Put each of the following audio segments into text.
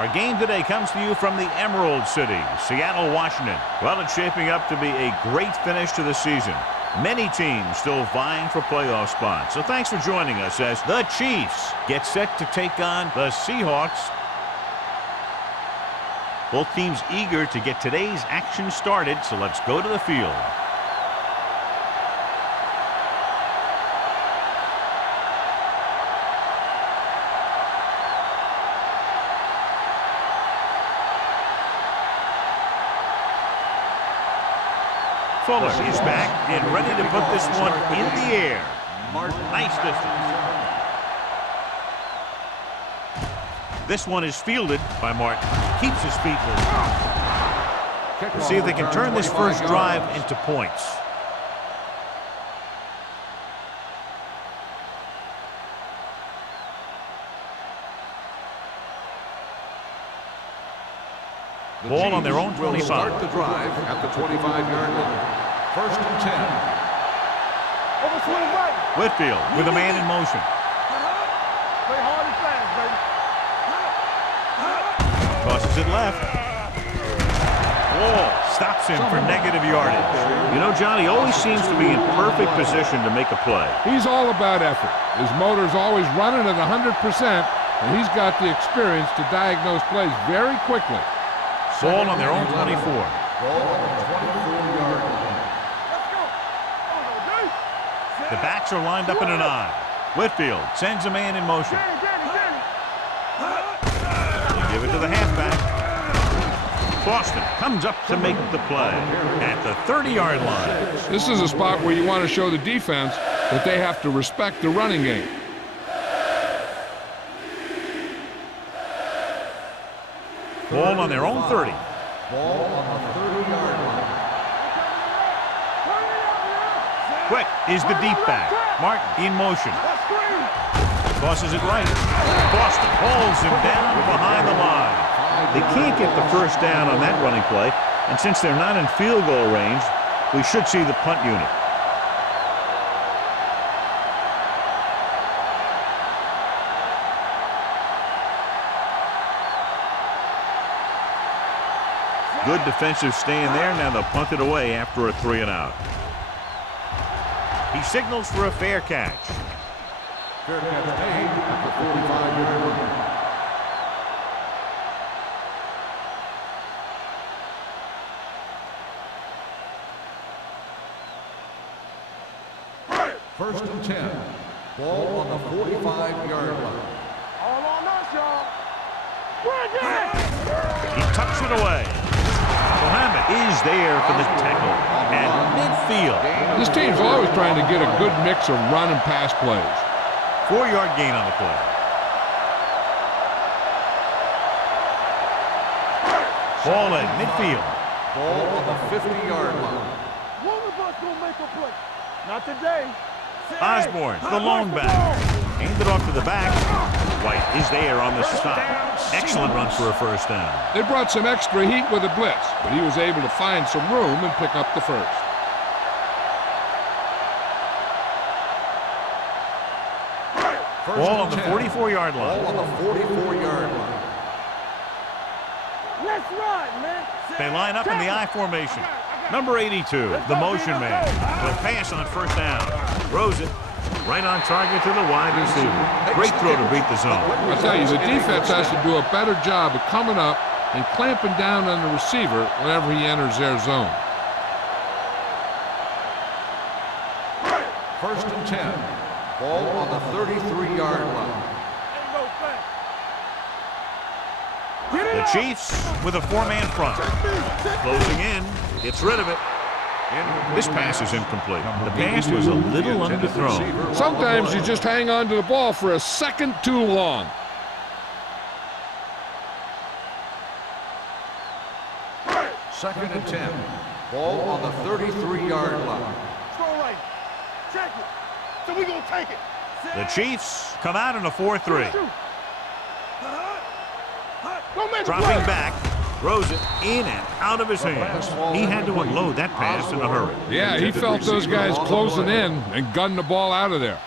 Our game today comes to you from the Emerald City, Seattle, Washington. Well, it's shaping up to be a great finish to the season. Many teams still vying for playoff spots. So thanks for joining us as the Chiefs get set to take on the Seahawks. Both teams eager to get today's action started, so let's go to the field. Fuller is back and ready to put this one in the air. Nice distance. This one is fielded by Martin. Keeps his feet moving. Let's see if they can turn this first drive into points. Ball on their own 25. Start the drive at the 25-yard line. First and 10. Whitfield with a man in motion. Play hard and fast, baby. Tosses it left. Wall stops him for negative yardage. You know, John, he always seems to be in perfect position to make a play. He's all about effort. His motor's always running at 100%, and he's got the experience to diagnose plays very quickly. Ball on their own 24. Ball on the 24-yard line. The backs are lined up in an I. Whitfield sends a man in motion. They give it to the halfback. Boston comes up to make the play at the 30-yard line. This is a spot where you want to show the defense that they have to respect the running game. Ball on their own 30. Ball on the 30-yard line. Quick is the deep back. Martin in motion. Tosses it right. Boston holds him down behind the line. They can't get the first down on that running play, and since they're not in field goal range, we should see the punt unit. Good defensive stand there. Now they'll punt it away after a 3-and-out. He signals for a fair catch. Fair catch made at the 45-yard line. First and 10. Ball on the 45-yard line. All on us, y'all. He tucks it away. Mohammed is there for the tackle at midfield. This team's always trying to get a good mix of run and pass plays. 4-yard gain on the play. Ball at midfield. Ball on the 50-yard line. One of us gonna make a play. Not today. Osborne, the lone back. Handed off to the back. White is there on the stop. Excellent run for a first down. They brought some extra heat with a blitz, but he was able to find some room and pick up the first. Ball on the 44-yard line. Ball on the 44-yard line. Let's run, man. They line up in the I formation. Number 82, the motion man. Will pass on first down. Throws it right on target to the wide receiver. Great throw to beat the zone. I tell you, the defense has to do a better job of coming up and clamping down on the receiver whenever he enters their zone. First and 10. Ball on the 33-yard line. The Chiefs with a 4-man front. Closing in, gets rid of it. This pass is incomplete. The pass was a little underthrown. Sometimes you just hang on to the ball for a second too long. Second and 10. Ball on the 33-yard line. Throw right. Check it. So we gonna take it. The Chiefs come out in a 4-3. Dropping back, throws it in and out of his hands. He had to unload that pass in a hurry. Yeah, he felt those guys closing in and gunned the ball out of there.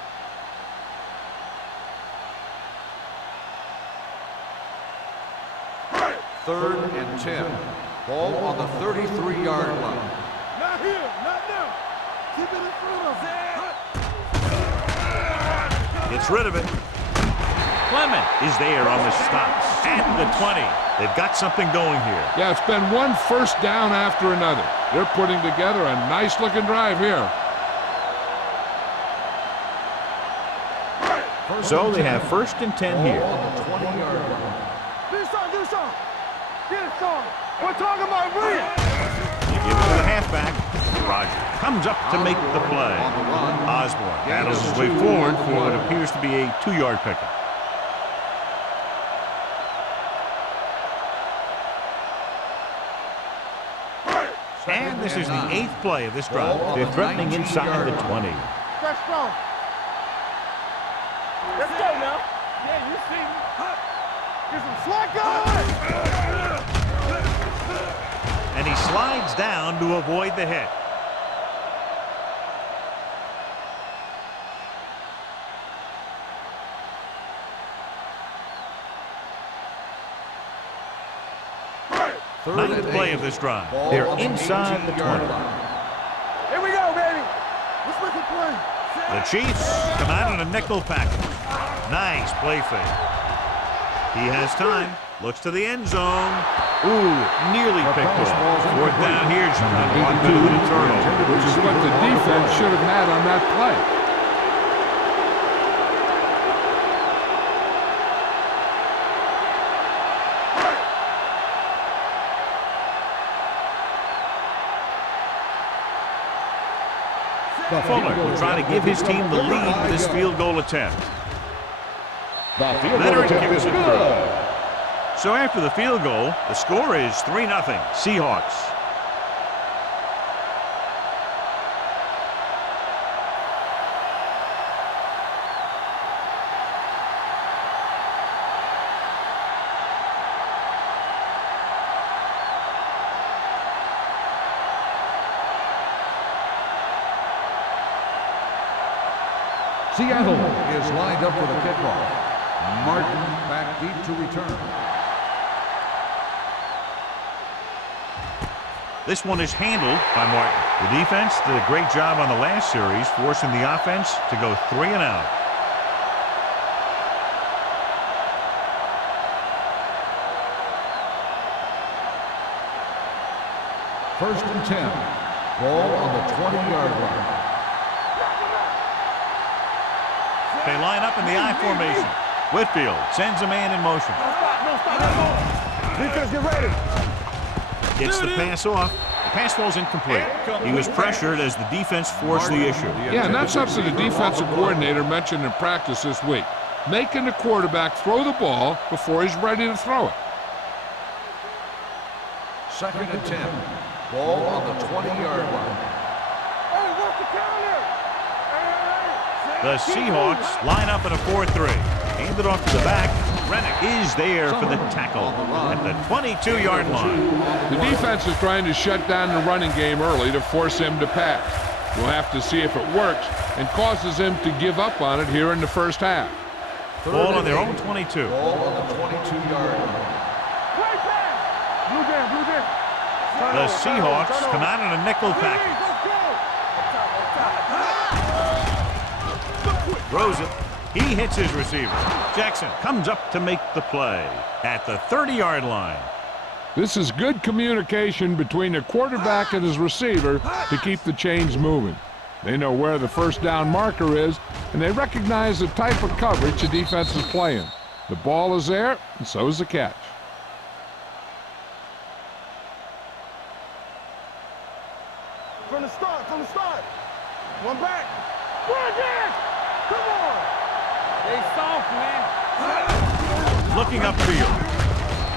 3rd and 10. Ball on the 33-yard line. Not here, not now. Keep it in front of him. Gets rid of it. Clement is there on the stop at the 20. They've got something going here. Yeah, it's been one first down after another. They're putting together a nice-looking drive here. So they have 1st and 10 here. On the 20-yard line. Do something. Get it, son. We're talking about real. You give it to the halfback. Roger comes up to make the play. Osborne battles his way forward for what appears to be a 2-yard pickup. And this is the 8th play of this drive. They're threatening inside the 20. Fresh strong. Let's go now. Yeah, you see me. Get some slack going. And he slides down to avoid the hit. Ninth play of this drive. They're inside the 20. Here we go, baby. Let's make a play. The Chiefs come out in a nickel package. Nice play fake. He has time. Looks to the end zone. Ooh, nearly picked off. 4th down here. One bit of a turnover. Which is what the defense should have had on that play. Fuller will try to give his team the lead with this field goal attempt. Leonard gives it through. So after the field goal, the score is 3-0 Seahawks. Seattle is lined up for the kickoff. Martin back deep to return. This one is handled by Martin. The defense did a great job on the last series, forcing the offense to go 3 and out. First and 10. Ball on the 20-yard line. They line up in the I formation. Whitfield sends a man in motion. Defense, get ready. Gets the pass off. The pass falls incomplete. He was pressured as the defense forced the issue. Yeah, and that's something the defensive coordinator mentioned in practice this week. Making the quarterback throw the ball before he's ready to throw it. 2nd and 10. Ball on the 20-yard line. Hey, what's the counter? The Seahawks line up in a 4-3. Handed off to the back. Rennick is there for the tackle at the 22-yard line. The defense is trying to shut down the running game early to force him to pass. We'll have to see if it works and causes him to give up on it here in the first half. Ball on their own 22. Ball on the 22-yard line. Great pass. Blue jam. The Seahawks come out in a nickel package. Throws it. He hits his receiver. Jackson comes up to make the play at the 30-yard line. This is good communication between the quarterback and his receiver to keep the chains moving. They know where the first down marker is, and they recognize the type of coverage the defense is playing. The ball is there, and so is the catch. From the start. One back. Run again. Come on. They soft, man. Looking upfield.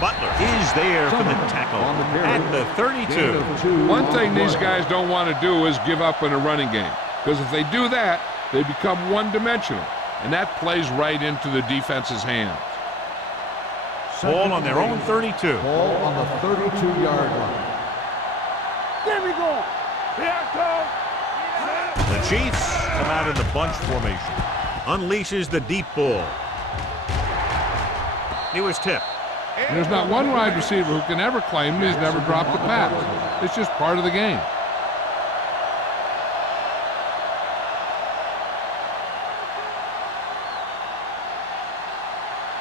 Butler is there for the tackle at the 32. One thing these guys don't want to do is give up in a running game, because if they do that, they become one-dimensional, and that plays right into the defense's hands. Ball on their own 32. Ball on the 32-yard line. There we go. Here it comes. The Chiefs come out in the bunch formation. Unleashes the deep ball. He was tipped. And there's not one wide receiver who can ever claim that he's never dropped a pass. It's just part of the game.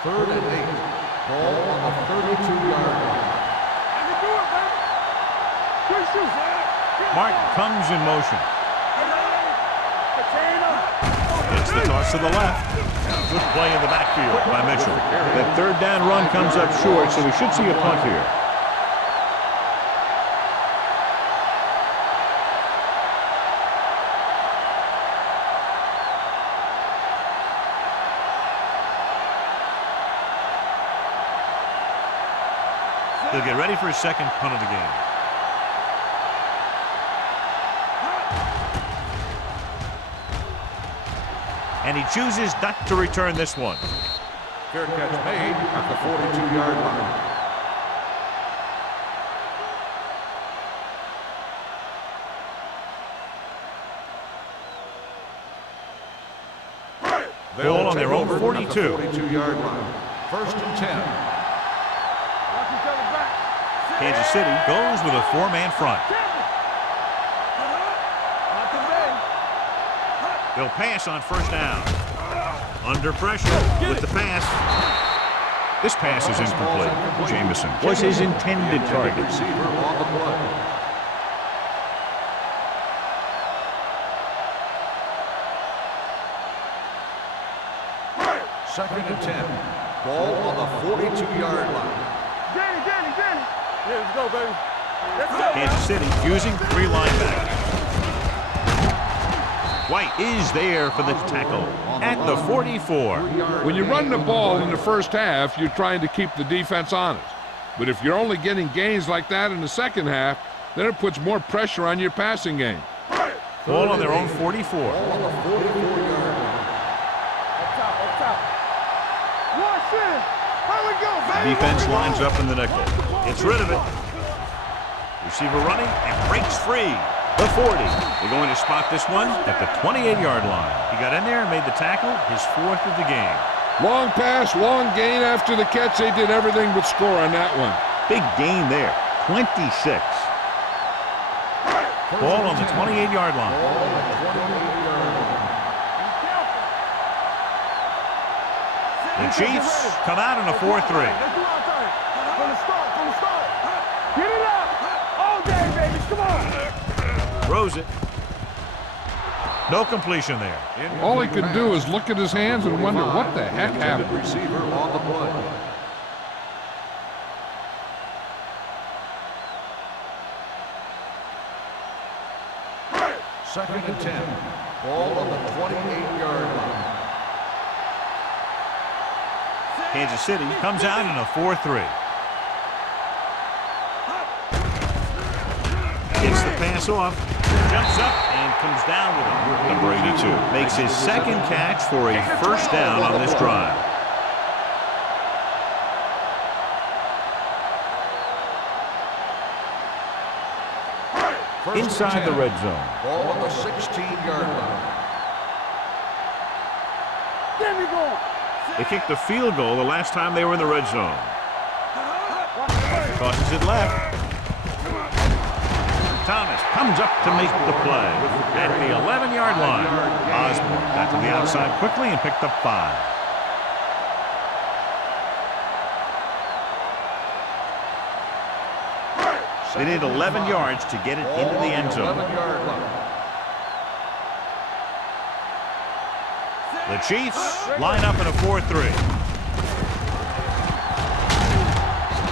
Third and 8. Ball on the 32-yard line. I can do it, baby. Good shoot. Martin comes in motion. It's the toss to the left. Good play in the backfield by Mitchell. That third down run comes up short, so we should see a punt here. They'll get ready for his second punt of the game. And he chooses not to return this one. Fair catch made at the 42-yard line. Ball on their own 42. 42-yard line. First and 10. Watch each other back. Kansas City goes with a four-man front. They'll pass on first down. Under pressure with the pass. This pass is incomplete. Jameson was his intended target. Receiver on the play. Second and 10. Ball on the 42-yard line. Danny. Yeah, let's go, baby. Let's go. Kansas City using three linebackers. White is there for the tackle at the 44. When you run the ball in the first half, you're trying to keep the defense honest. But if you're only getting gains like that in the second half, then it puts more pressure on your passing game. Ball on their own 44. Ball on the 44-yard line. Up top. Watch it. Here we go, baby. Defense lines up in the nickel. Gets rid of it. Receiver running and breaks free. The 40. They're going to spot this one at the 28-yard line. He got in there and made the tackle, his fourth of the game. Long pass, long gain after the catch. They did everything but score on that one. Big gain there, 26. Ball on the 28-yard line. The Chiefs come out in a 4-3. Let's do our thing. From the start. Get it up. All day, baby. Come on. Throws it. No completion there. All he could do is look at his hands and wonder what the heck happened. Receiver on the play. Second and 10. Ball on the 28-yard line. Kansas City comes out in a 4-3. Gets the pass off, jumps up, and comes down with it. Number 82 makes his second catch for a first down on this drive. Inside the red zone. Ball on the 16-yard line. There we go. They kicked the field goal the last time they were in the red zone. Tosses it left. Thomas comes up to make the play at the 11-yard line. Osborne got to the outside quickly and picked up 5. They need 11 yards to get it into the end zone. 11-yard line. The Chiefs line up in a 4-3.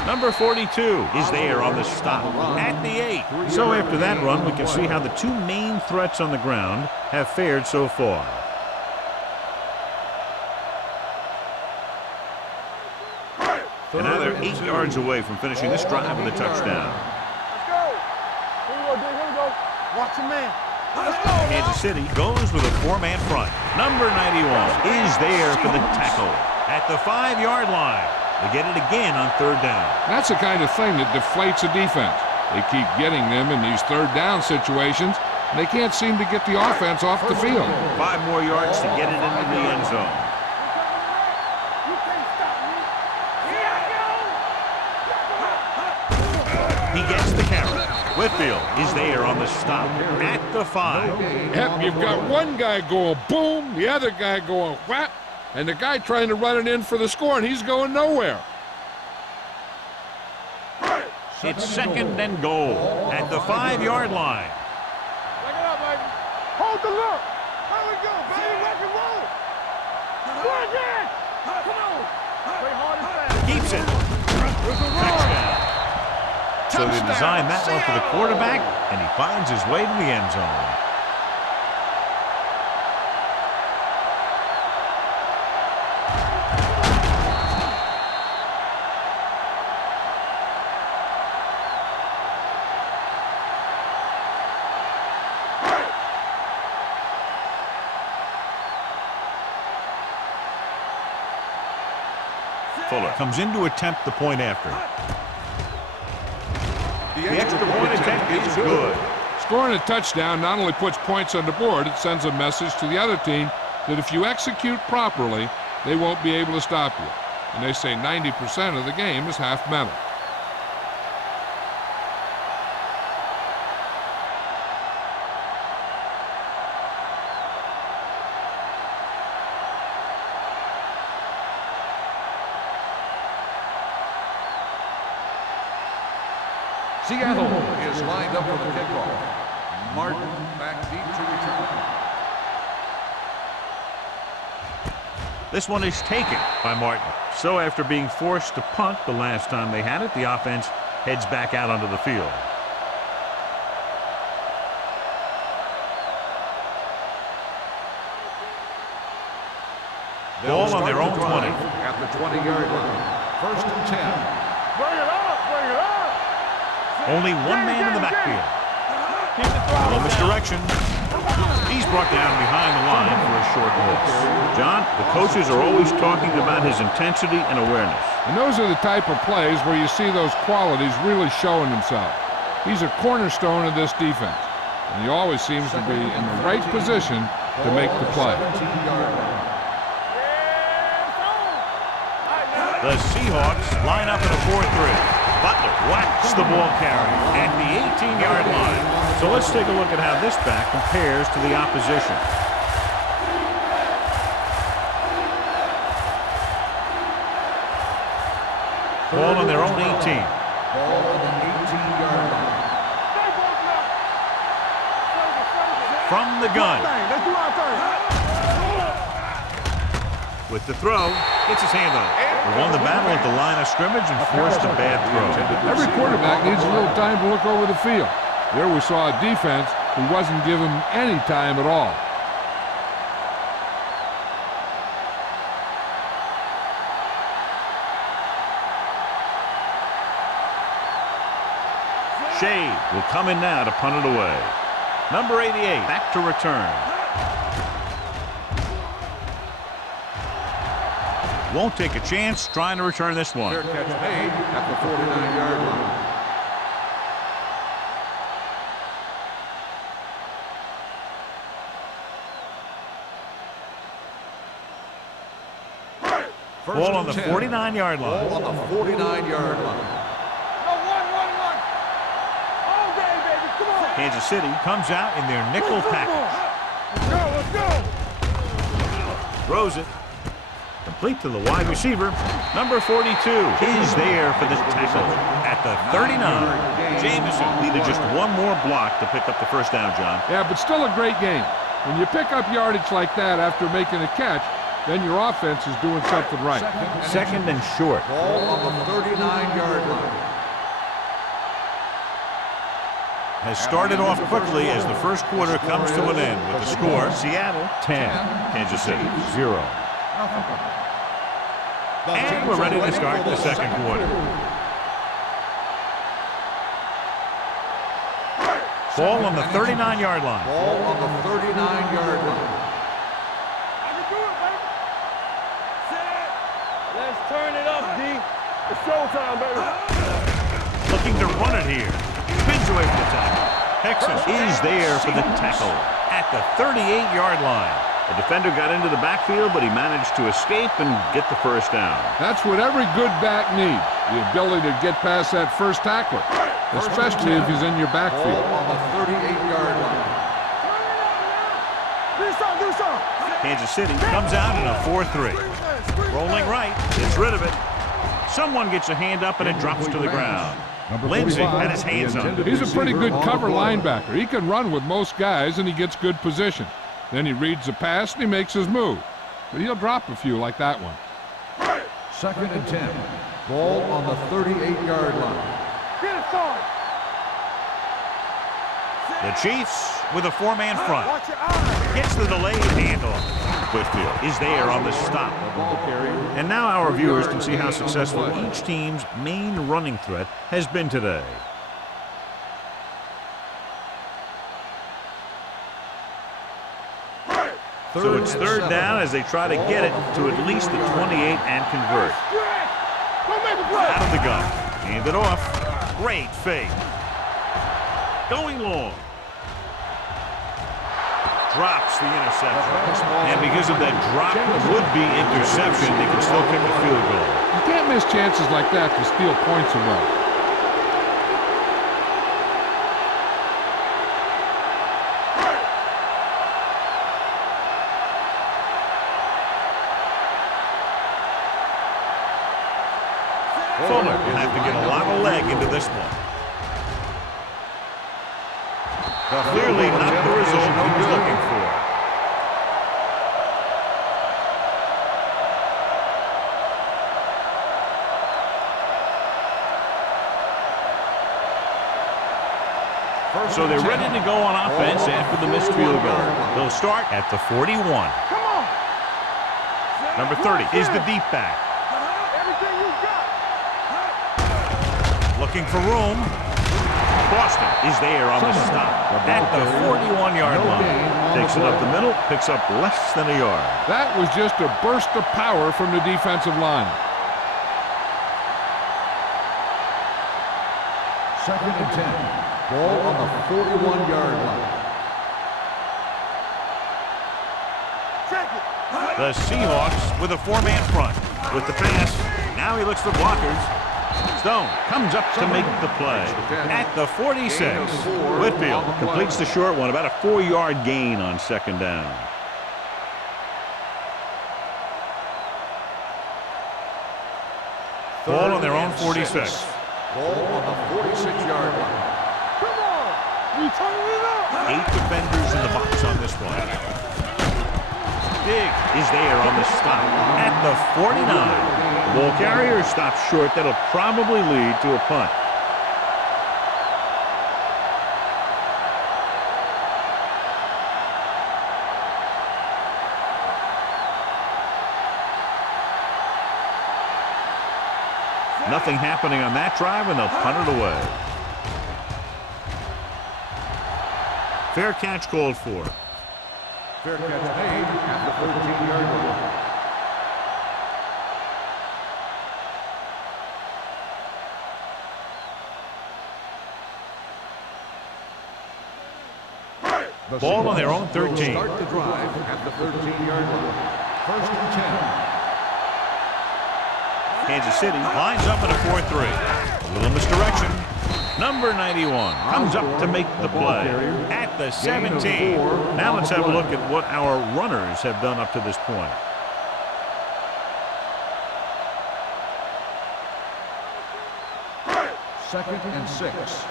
Number 42 is there on the stop at the 8. So after that run, we can see how the two main threats on the ground have fared so far. And now they're 8 yards away from finishing this drive with a touchdown. Let's go. Here we go. Watch your man. Let's go. Kansas City goes with a four-man front. Number 91 is there for the tackle at the 5-yard line. They get it again on third down. That's the kind of thing that deflates a defense. They keep getting them in these third down situations, and they can't seem to get the offense off the field. 5 more yards to get it into the end zone. You can't stop me. Here I go. Whitfield is there on the stop at the 5. Yep, you've got one guy going boom, the other guy going whap, and the guy trying to run it in for the score, and he's going nowhere. It's 2nd and goal at the 5-yard line. Back it up, baby. Hold the look. There we go, baby. Rock and roll. Plug it. Come on. Play hard and fast. Keeps it. Touchdown. So they designed that one for the quarterback, and he finds his way to the end zone. Fuller comes in to attempt the point after. The extra point attempt is good. Scoring a touchdown not only puts points on the board, it sends a message to the other team that if you execute properly, they won't be able to stop you. And they say 90% of the game is half mental. Seattle is lined up for the kickoff. Martin back deep to return. This one is taken by Martin. So after being forced to punt the last time they had it, the offense heads back out onto the field. Ball on their own 20. At the 20-yard line. 1st and 10. Bring it up. Bring it up. Only one man in the backfield. A little misdirection. He's brought down behind the line for a short miss. John, the coaches are always talking about his intensity and awareness. And those are the type of plays where you see those qualities really showing themselves. He's a cornerstone of this defense, and he always seems to be in the right position to make the play. The Seahawks line up in a 4-3. Butler whacks the ball carrier at the 18-yard line. So let's take a look at how this back compares to the opposition. Ball on their own 18. Ball on the 18-yard line. From the gun. Let's do our thing. With the throw, gets his hand on it. He won the battle at the line of scrimmage and forced a bad throw. Every quarterback needs a little time to look over the field. There we saw a defense who wasn't given any time at all. Shade will come in now to punt it away. Number 88 back to return. Won't take a chance trying to return this one. Fair catch made at the 49-yard line. Ball on the 49-yard line. Ball on the 49-yard line. All day, baby. Come on. Kansas City comes out in their nickel package. Let's go. Throws it. Complete to the wide receiver. Number 42 is there for the tackle at the 39. Jameson needed just one more block to pick up the first down, John. Yeah, but still a great game. When you pick up yardage like that after making a catch, then your offense is doing something right. Second and short. Ball on the 39-yard line. Has started off quickly as the first quarter comes to an end with the score Seattle 10, Kansas City 0. And we're ready to start the second quarter. Ball on the 39-yard line. Ball on the 39-yard line. I can do it, baby. Let's turn it up, D. It's showtime, baby. Looking to run it here. Spins away from the tackle. Hexon is there for the tackle at the 38-yard line. The defender got into the backfield, but he managed to escape and get the first down. That's what every good back needs, the ability to get past that first tackler. especially if he's in your backfield. Ball on the 38-yard line. Do something. Kansas City comes out in a 4-3. Rolling right, gets rid of it. Someone gets a hand up and it drops to the ground. Lindsey had his hands on it. He's a pretty good cover linebacker. He can run with most guys, and he gets good position. Then he reads the pass, and he makes his move. But he'll drop a few like that one. 2nd and 10. Ball on the 38-yard line. Get it started. The Chiefs with a 4-man front. Watch your eyes. Gets the delayed handoff. Whitfield is there on the stop. And now our viewers can see how successful each team's main running threat has been today. So it's 3rd down as they try to get it to at least the 28 and convert. Don't make a play. Out of the gun. Hand it off. Great fake. Going long. Drops the interception. And because of that drop would-be interception, they can still kick a field goal. You can't miss chances like that to steal points away. Fuller will have to get a lot of leg into this one. Clearly not the result he was looking for. So they're ready to go on offense after the missed field goal. They'll start at the 41. Come on. Number 30 is the deep back. Everything you got. Looking for room. Boston is there on the stop at the 41-yard line. Takes it up the middle, picks up less than a yard. That was just a burst of power from the defensive line. 2nd and 10. Ball on the 41-yard line. Check it. The Seahawks with a 4-man front. With the pass, now he looks for blockers. Stone comes up to make the play at the 46. Whitfield completes the short one, about a 4-yard gain on 2nd down. Ball on their own 46. Ball on the 46-yard line. Come on. You turning it up. 8 defenders in the box on this one. Big is there on the stop at the 49. The ball carrier stops short. That'll probably lead to a punt. Nothing happening on that drive, and they'll punt it away. Fair catch called for. Fair catch made at the 13-yard line. Ball on their own 13. Start the drive at the 13-yard line. 1st and 10. Kansas City lines up in a 4-3. A little misdirection. Number 91 comes up to make the play at the 17. Now let's have a look at what our runners have done up to this point. Second and 6.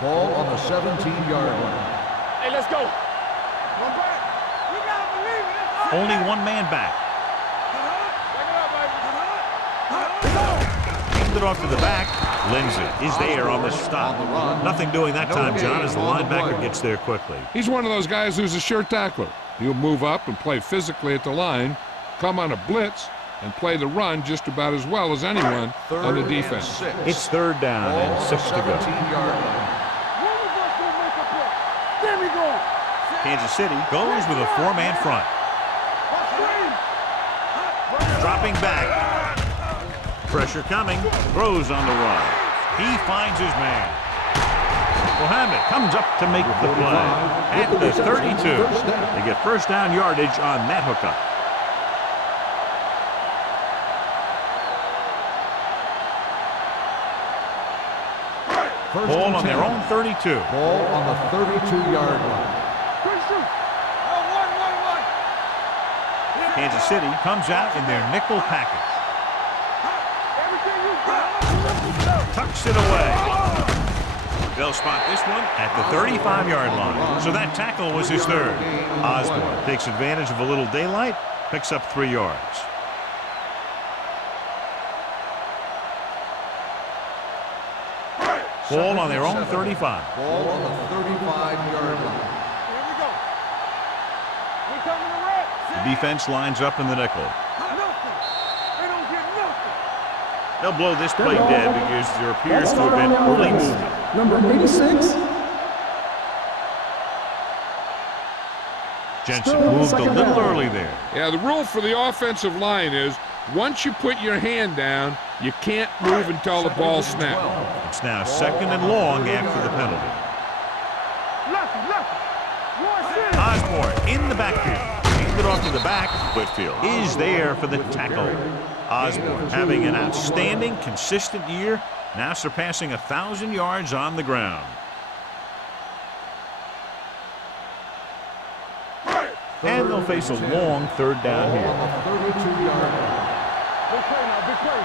Ball on the 17-yard line. Hey, let's go. One back. We gotta believe it. Only one man back. Hand it off to the back. Lindsey is there on the stop. Nothing doing that time, John, as the linebacker gets there quickly. He's one of those guys who's a sure tackler. He'll move up and play physically at the line, come on a blitz, and play the run just about as well as anyone on the defense. It's 3rd down and 6 to go. 17-yard line. One of us will make a play. There we go. Kansas City goes with a 4-man front. Dropping back. Pressure coming. Throws on the run. He finds his man. Mohammed comes up to make the play at the 32. They get 1st down yardage on that hookup. First Ball and on 10. their own 32. Ball on the 32-yard line. Kansas City comes out in their nickel package. Tucks it away. They'll spot this one at the 35-yard line. So that tackle was his third. Osborne takes advantage of a little daylight, picks up 3 yards. Ball on their own 35. Ball on the 35-yard line. Here we go. We coming to red. The defense lines up in the nickel. Nothing. They don't get nothing. They'll blow this play dead because there appears to have been early movement. Number 86. Jensen moved a little early there. Yeah, the rule for the offensive line is once you put your hand down, you can't move until the ball snaps. It's now 2nd and long after the penalty. Osborne in the backfield. Handed off to the back. Whitfield is there for the tackle. Osborne having an outstanding, consistent year, now surpassing 1,000 yards on the ground. And they'll face a long 3rd down here. Big play now, big play.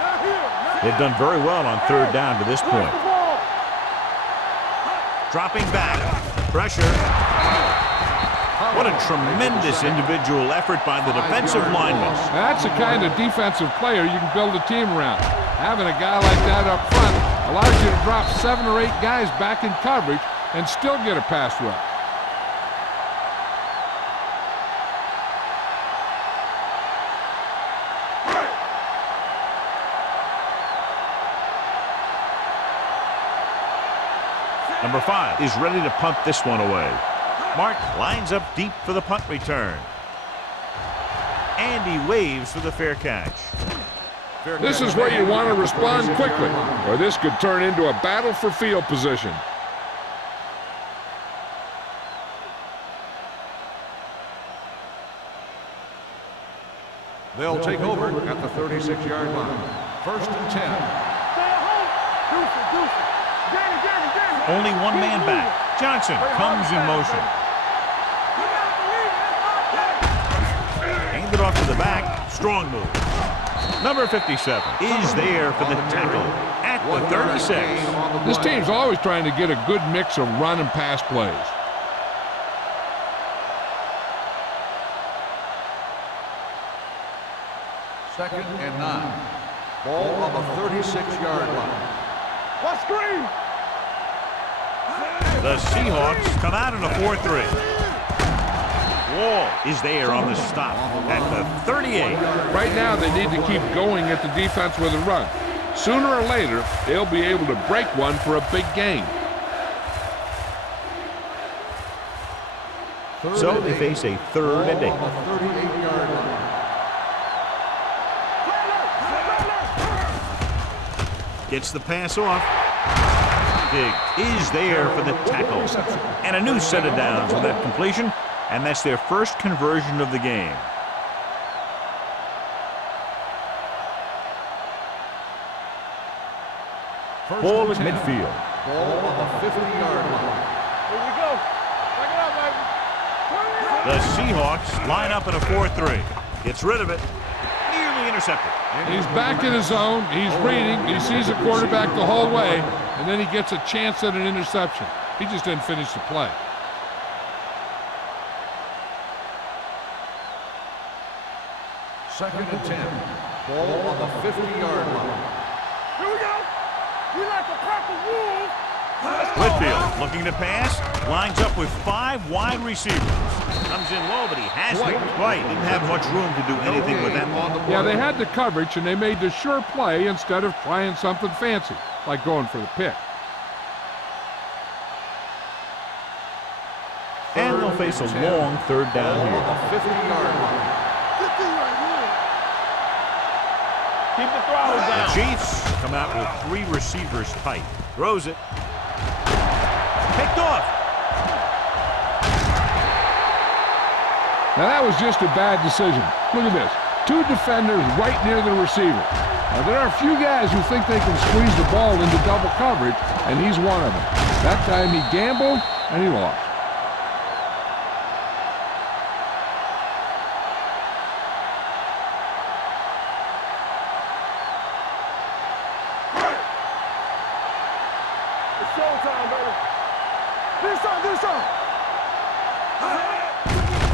Not here. They've done very well on 3rd down to this point. Dropping back. Pressure. What a tremendous individual effort by the defensive lineman. That's the kind of defensive player you can build a team around. Having a guy like that up front allows you to drop 7 or 8 guys back in coverage and still get a pass rush. Number 5 is ready to punt this one away. Mark lines up deep for the punt return. And he waves for the fair catch. This is where you want to respond quickly, or this could turn into a battle for field position. They'll take over at the 36-yard line. 1st and 10. Stay at home. Deuce it. Danny. Only one man back. Johnson comes in motion. Handed off to the back. Strong move. Number 57 is there for the tackle at the 36. This team's always trying to get a good mix of run and pass plays. Second and 9. Ball on the 36-yard line. What screen? The Seahawks come out in a 4-3. Wall is there on the stop at the 38. Right now, they need to keep going at the defense with a run. Sooner or later, they'll be able to break one for a big gain. So they face a 3rd and 8. On the 38-yard line. Gets the pass off. Big is there for the tackle. And a new set of downs with that completion. And that's their first conversion of the game. Ball at midfield. Ball on the 50-yard line. Here we go. Back it up, baby. The Seahawks line up in a 4-3. Gets rid of it. Nearly intercepted. He's back in his zone. He's reading. He sees the quarterback the whole way, and then he gets a chance at an interception. He just didn't finish the play. Second and 10. Ball on the 50-yard line. Here we go. We like a pack of wolves. Whitfield looking to pass. Lines up with 5 wide receivers. Comes in low, but he has it. Right. Didn't have much room to do anything with that ball. Yeah, they had the coverage, and they made the sure play instead of trying something fancy, like going for the pick. And they'll face a long 3rd down Ball here. on the 50-yard line. Keep the throttle The down. Chiefs come out with 3 receivers tight. Throws it. Picked off. Now, that was just a bad decision. Look at this. 2 defenders right near the receiver. Now, there are a few guys who think they can squeeze the ball into double coverage, and he's one of them. That time he gambled, and he lost. It's showtime, baby. Do something.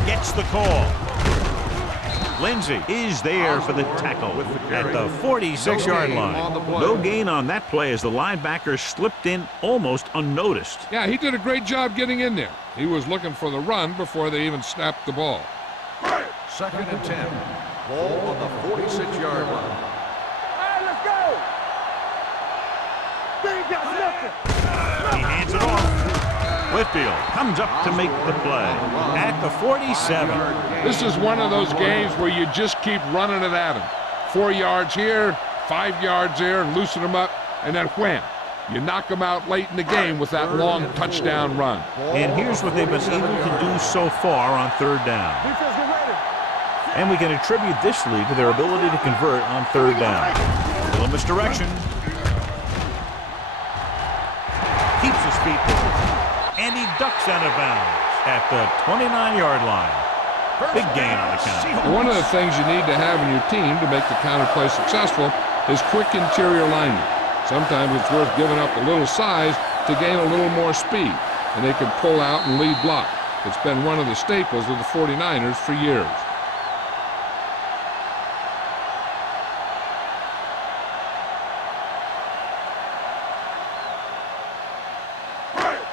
Gets the call. Lindsey is there for the tackle at the 46-yard line. No gain on that play as the linebacker slipped in almost unnoticed. Yeah, he did a great job getting in there. He was looking for the run before they even snapped the ball. 2nd and 10. Ball on the 46-yard line. All right, let's go. They ain't got nothing. He hands it off. Whitfield comes up to make the play at the 47. This is one of those games where you just keep running it at him. 4 yards here, 5 yards there, and loosen him up, and then wham. You knock them out late in the game with that long touchdown run. And here's what they've been able to do so far on 3rd down. Defense, get ready. And we can attribute this lead to their ability to convert on 3rd down. A little misdirection. Keeps his feet moving. And he ducks out of bounds at the 29-yard line. Big gain on the count. One of the things you need to have in your team to make the counter play successful is quick interior linemen. Sometimes it's worth giving up a little size to gain a little more speed, and they can pull out and lead block. It's been one of the staples of the 49ers for years.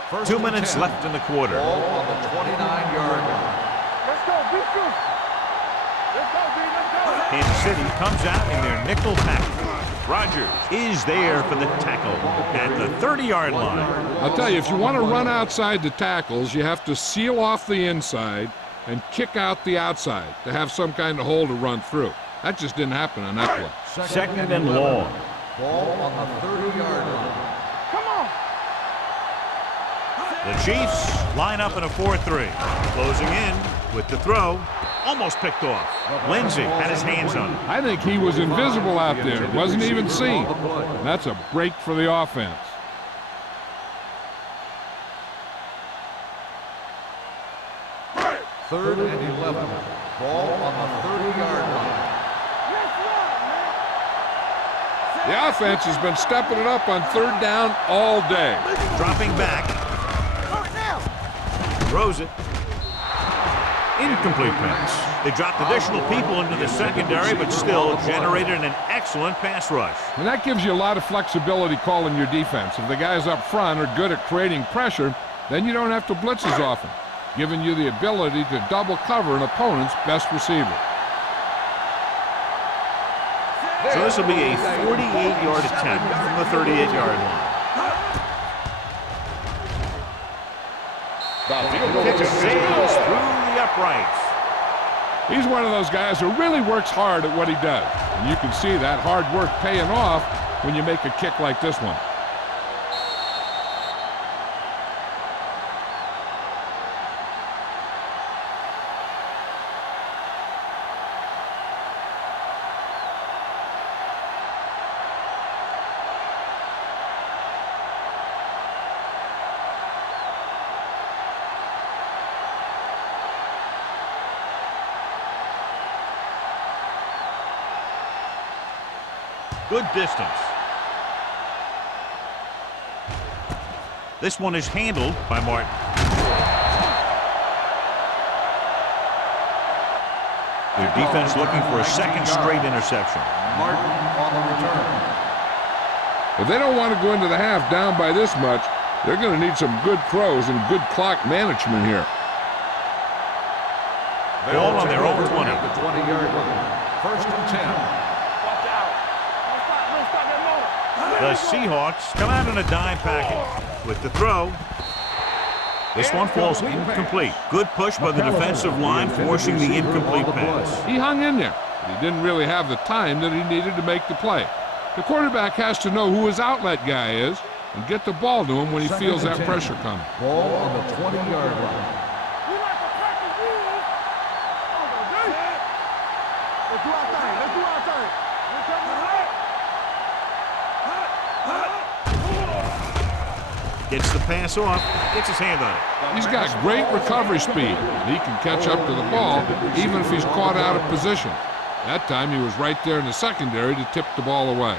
First 2 and minutes 10. left in the quarter. Ball on the 29-yard line. Let's go, beat you. Let's go, B, let's go. Kansas City comes out in their nickel package. Rodgers is there for the tackle at the 30-yard line. I'll tell you, if you want to run outside the tackles, you have to seal off the inside and kick out the outside to have some kind of hole to run through. That just didn't happen on that play. Second and long. Ball on the 30-yard line. Come on. The Chiefs line up in a 4-3. Closing in with the throw. Almost picked off. Lindsey had his hands on it. I think he was invisible out there. Wasn't even seen. And that's a break for the offense. Third and 11. Ball on the 30-yard line. The offense has been stepping it up on 3rd down all day. Dropping back. Throws it. Incomplete pass. They dropped additional people into the secondary, but still generated an excellent pass rush. And that gives you a lot of flexibility calling your defense. If the guys up front are good at creating pressure, then you don't have to blitz as often, giving you the ability to double cover an opponent's best receiver. So this will be a 48-yard attempt from the 38-yard line. Kick sails through the uprights. He's one of those guys who really works hard at what he does. And you can see that hard work paying off when you make a kick like this one. Good distance. This one is handled by Martin. Their defense looking for a second straight interception. Martin on the return. If they don't want to go into the half down by this much, they're going to need some good throws and good clock management here. Ball on their own 20. At the 20-yard line. First and 10. The Seahawks come out in a dime package with the throw. This one falls incomplete. Good push by the defensive line, forcing the incomplete pass. He hung in there, but he didn't really have the time that he needed to make the play. The quarterback has to know who his outlet guy is and get the ball to him when he feels that pressure coming. Ball on the 20-yard line. We like to practice rules. Let's go out there. Gets the pass off, gets his hand on it. He's got great recovery speed, and he can catch up to the ball even if he's caught out of position. That time he was right there in the secondary to tip the ball away.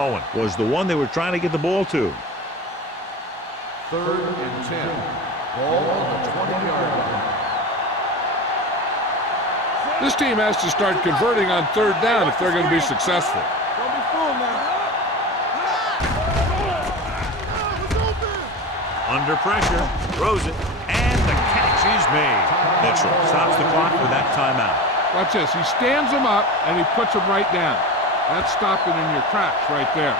Owen was the one they were trying to get the ball to. 3rd and 10. Ball on the 20-yard line. This team has to start converting on 3rd down if they're going to be successful. Don't be fooled now. Under pressure, throws it, and the catch is made. Mitchell stops the clock with that timeout. Watch this. He stands him up, and he puts him right down. That's stopping in your tracks right there.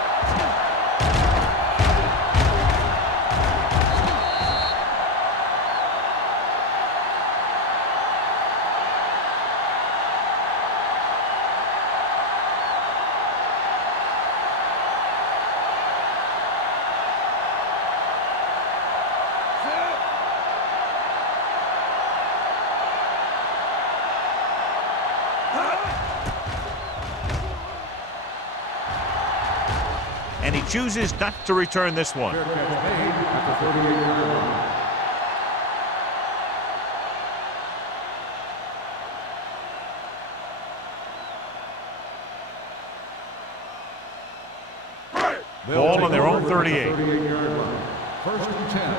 And he chooses not to return this one. Fair catch made at the 38-yard line. Ball on their own 38. 38-yard line. 1st and 10.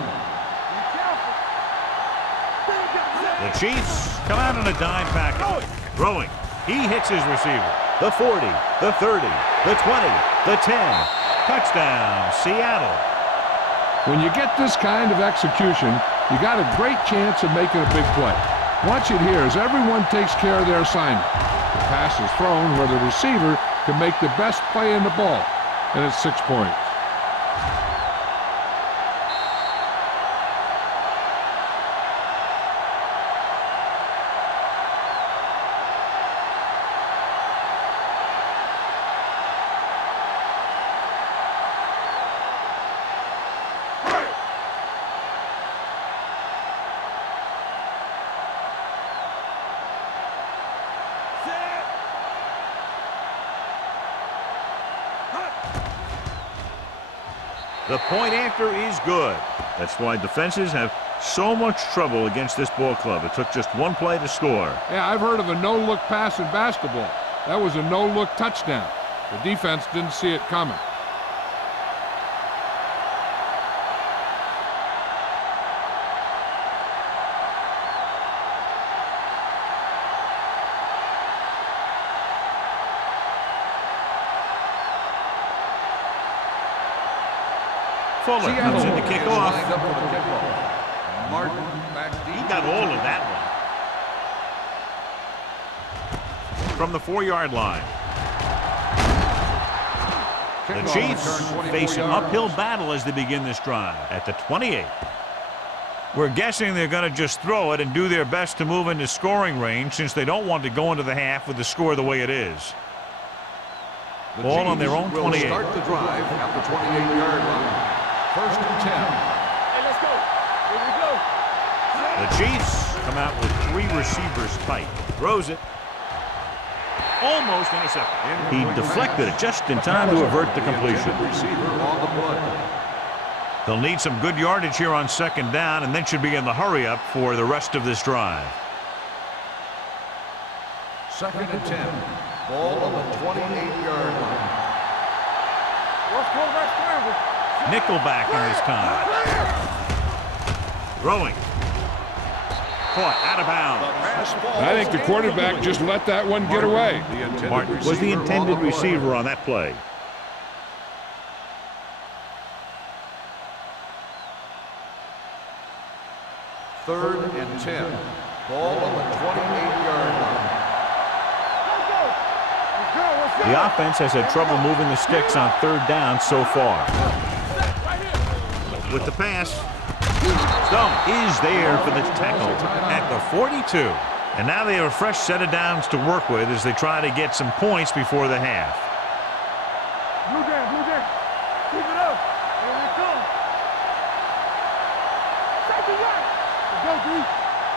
The Chiefs come out on a dime package. Throwing. He hits his receiver. The 40, the 30, the 20, the 10. Touchdown, Seattle. When you get this kind of execution, you got a great chance of making a big play. Watch it here as everyone takes care of their assignment. The pass is thrown where the receiver can make the best play in the ball, and it's 6 points. The point after is good. That's why defenses have so much trouble against this ball club. It took just one play to score. Yeah, I've heard of a no-look pass in basketball. That was a no-look touchdown. The defense didn't see it coming. Fuller comes in to kick off. Lined up for the kickoff. Martin back deep. He got all of that one. From the 4-yard line. The Kickoff Chiefs return 24 face an yards. uphill battle as they begin this drive at the 28. We're guessing they're going to just throw it and do their best to move into scoring range since they don't want to go into the half with the score the way it is. The Ball on Chiefs their own will 28. start the drive at the 28-yard line. 1st and 10. Hey, let's go. Here we go. The Chiefs come out with 3 receivers tight. Throws it. Almost intercepted. He deflected it just in time to avert the completion. Receiver on the play. They'll need some good yardage here on 2nd down and then should be in the hurry up for the rest of this drive. 2nd and 10. Ball on the 28-yard line. What's quarterback scramble? Nickelback in this time. Throwing. Caught out of bounds. I think the quarterback just let that one get away. Martin was the intended receiver on that play. Third and 10. Ball on the 28-yard line. The offense has had trouble moving the sticks on 3rd down so far. With the pass, Stone is there for the tackle at the 42. And now they have a fresh set of downs to work with as they try to get some points before the half. Blue down, blue down. Keep it up. Here we come. Take it right. Let's go, D.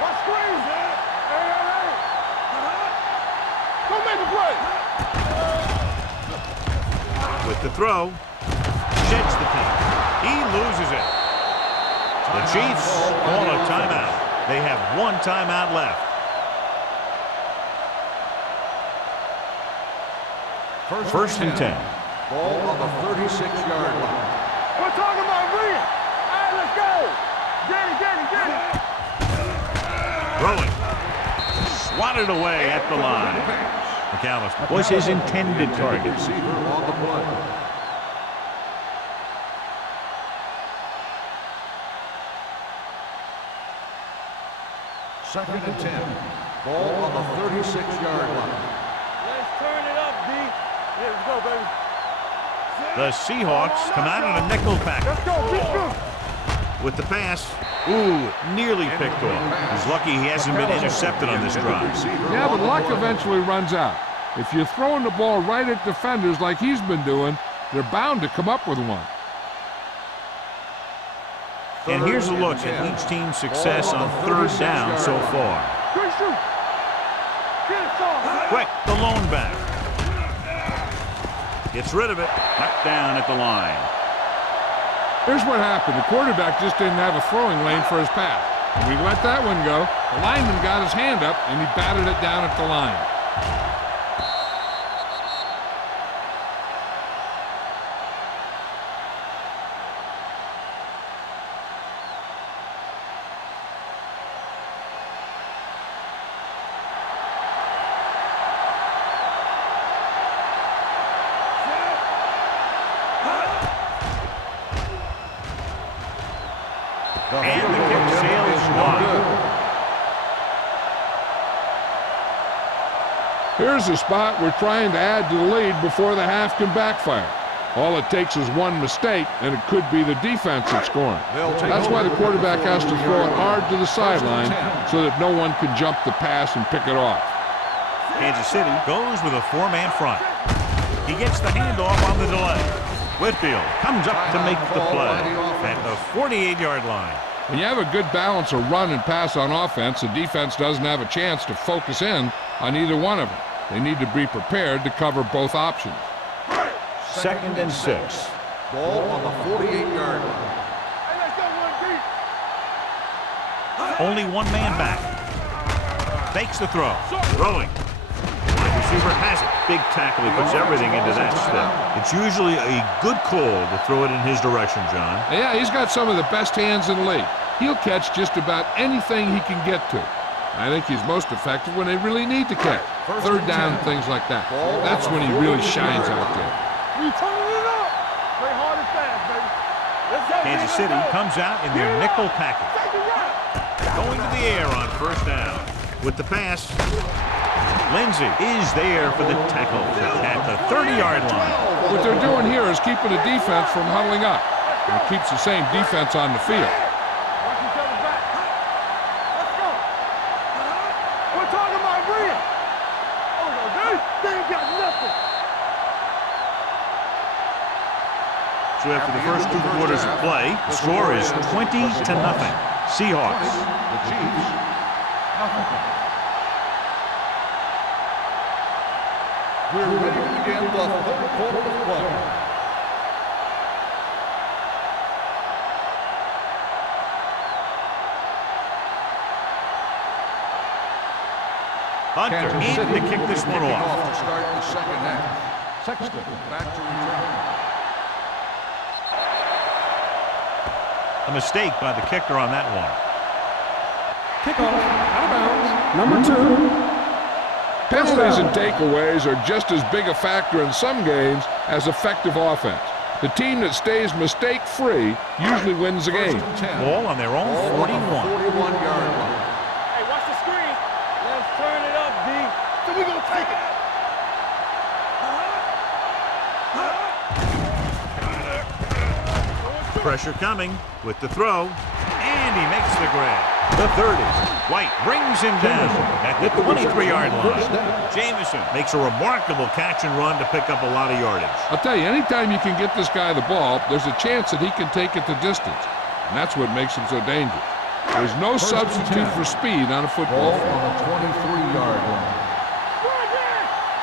Watch screens, man. Hey, hey, hey. Go make a play. With the throw, sheds the penalty. He loses it. The Chiefs call a timeout. They have one timeout left. First and 10. Ball on the 36-yard line. We're talking about Rhea. All right, let's go. Get it. Throwing. Swatted away at the line. McAllister was his intended target. Receiver on the play. Second and 10. Ball on the 36-yard line. Let's turn it up, D. Let's go, baby. The Seahawks come out in a nickel package. Let's go. Keep going. With the pass. Ooh, nearly picked off. He's lucky he hasn't been intercepted on this drive. Yeah, but luck eventually runs out. If you're throwing the ball right at defenders like he's been doing, they're bound to come up with one. And here's a look at each team's success on third down so far. Quick shoot. Get it, Saul. Quick, the lone back. Gets rid of it. Knocked down at the line. Here's what happened. The quarterback just didn't have a throwing lane for his pass. When he let that one go, the lineman got his hand up and he batted it down at the line. And the kick sails wide. Here's a spot we're trying to add to the lead before the half can backfire. All it takes is one mistake, and it could be the defense that's scoring. That's why the quarterback has to throw it hard to the sideline so that no one can jump the pass and pick it off. Kansas City goes with a four-man front. He gets the handoff on the delay. Whitfield comes up to make the play at the 48-yard line. When you have a good balance of run and pass on offense, the defense doesn't have a chance to focus in on either one of them. They need to be prepared to cover both options. Second and 6. Ball on the 48-yard line. Hey, let's go one deep. Only one man back. Fakes the throw. Throwing. Wide receiver has it. Big tackle. He puts everything into that step. It's usually a good call to throw it in his direction, John. Yeah, he's got some of the best hands in the league. He'll catch just about anything he can get to. I think he's most effective when they really need to catch. Third down, things like that. That's when he really shines out there. We turning it up. Play hard and fast, baby. Let's go. Kansas City comes out in their nickel package. Going to the air on first down. With the pass, Lindsey is there for the tackle at the 30-yard line. What they're doing here is keeping the defense from huddling up. And it keeps the same defense on the field. Watch each other back. Let's go. We're talking about Rhea. Oh, no, they ain't got nothing. So after the first 2 quarters of play, the score is 20-0. Seahawks. The Chiefs, nothing. We're ready to begin the third quarter of play. Hunter in to kick this one off. To start the second half. Sexton back to return. A mistake by the kicker on that one. Kickoff, out of bounds, number 2. Penalties and takeaways are just as big a factor in some games as effective offense. The team that stays mistake-free usually wins the game. Ball on their own 41. 41-yard line. Hey, watch the screen. Let's turn it up, D. So we're going to take it. Pressure coming with the throw, and he makes the grab. The 30. White brings him down at the 23-yard line. Jameson makes a remarkable catch and run to pick up a lot of yardage. I'll tell you, anytime you can get this guy the ball, there's a chance that he can take it the distance. And that's what makes him so dangerous. There's no substitute for speed on a football Ball field. on the 23-yard line.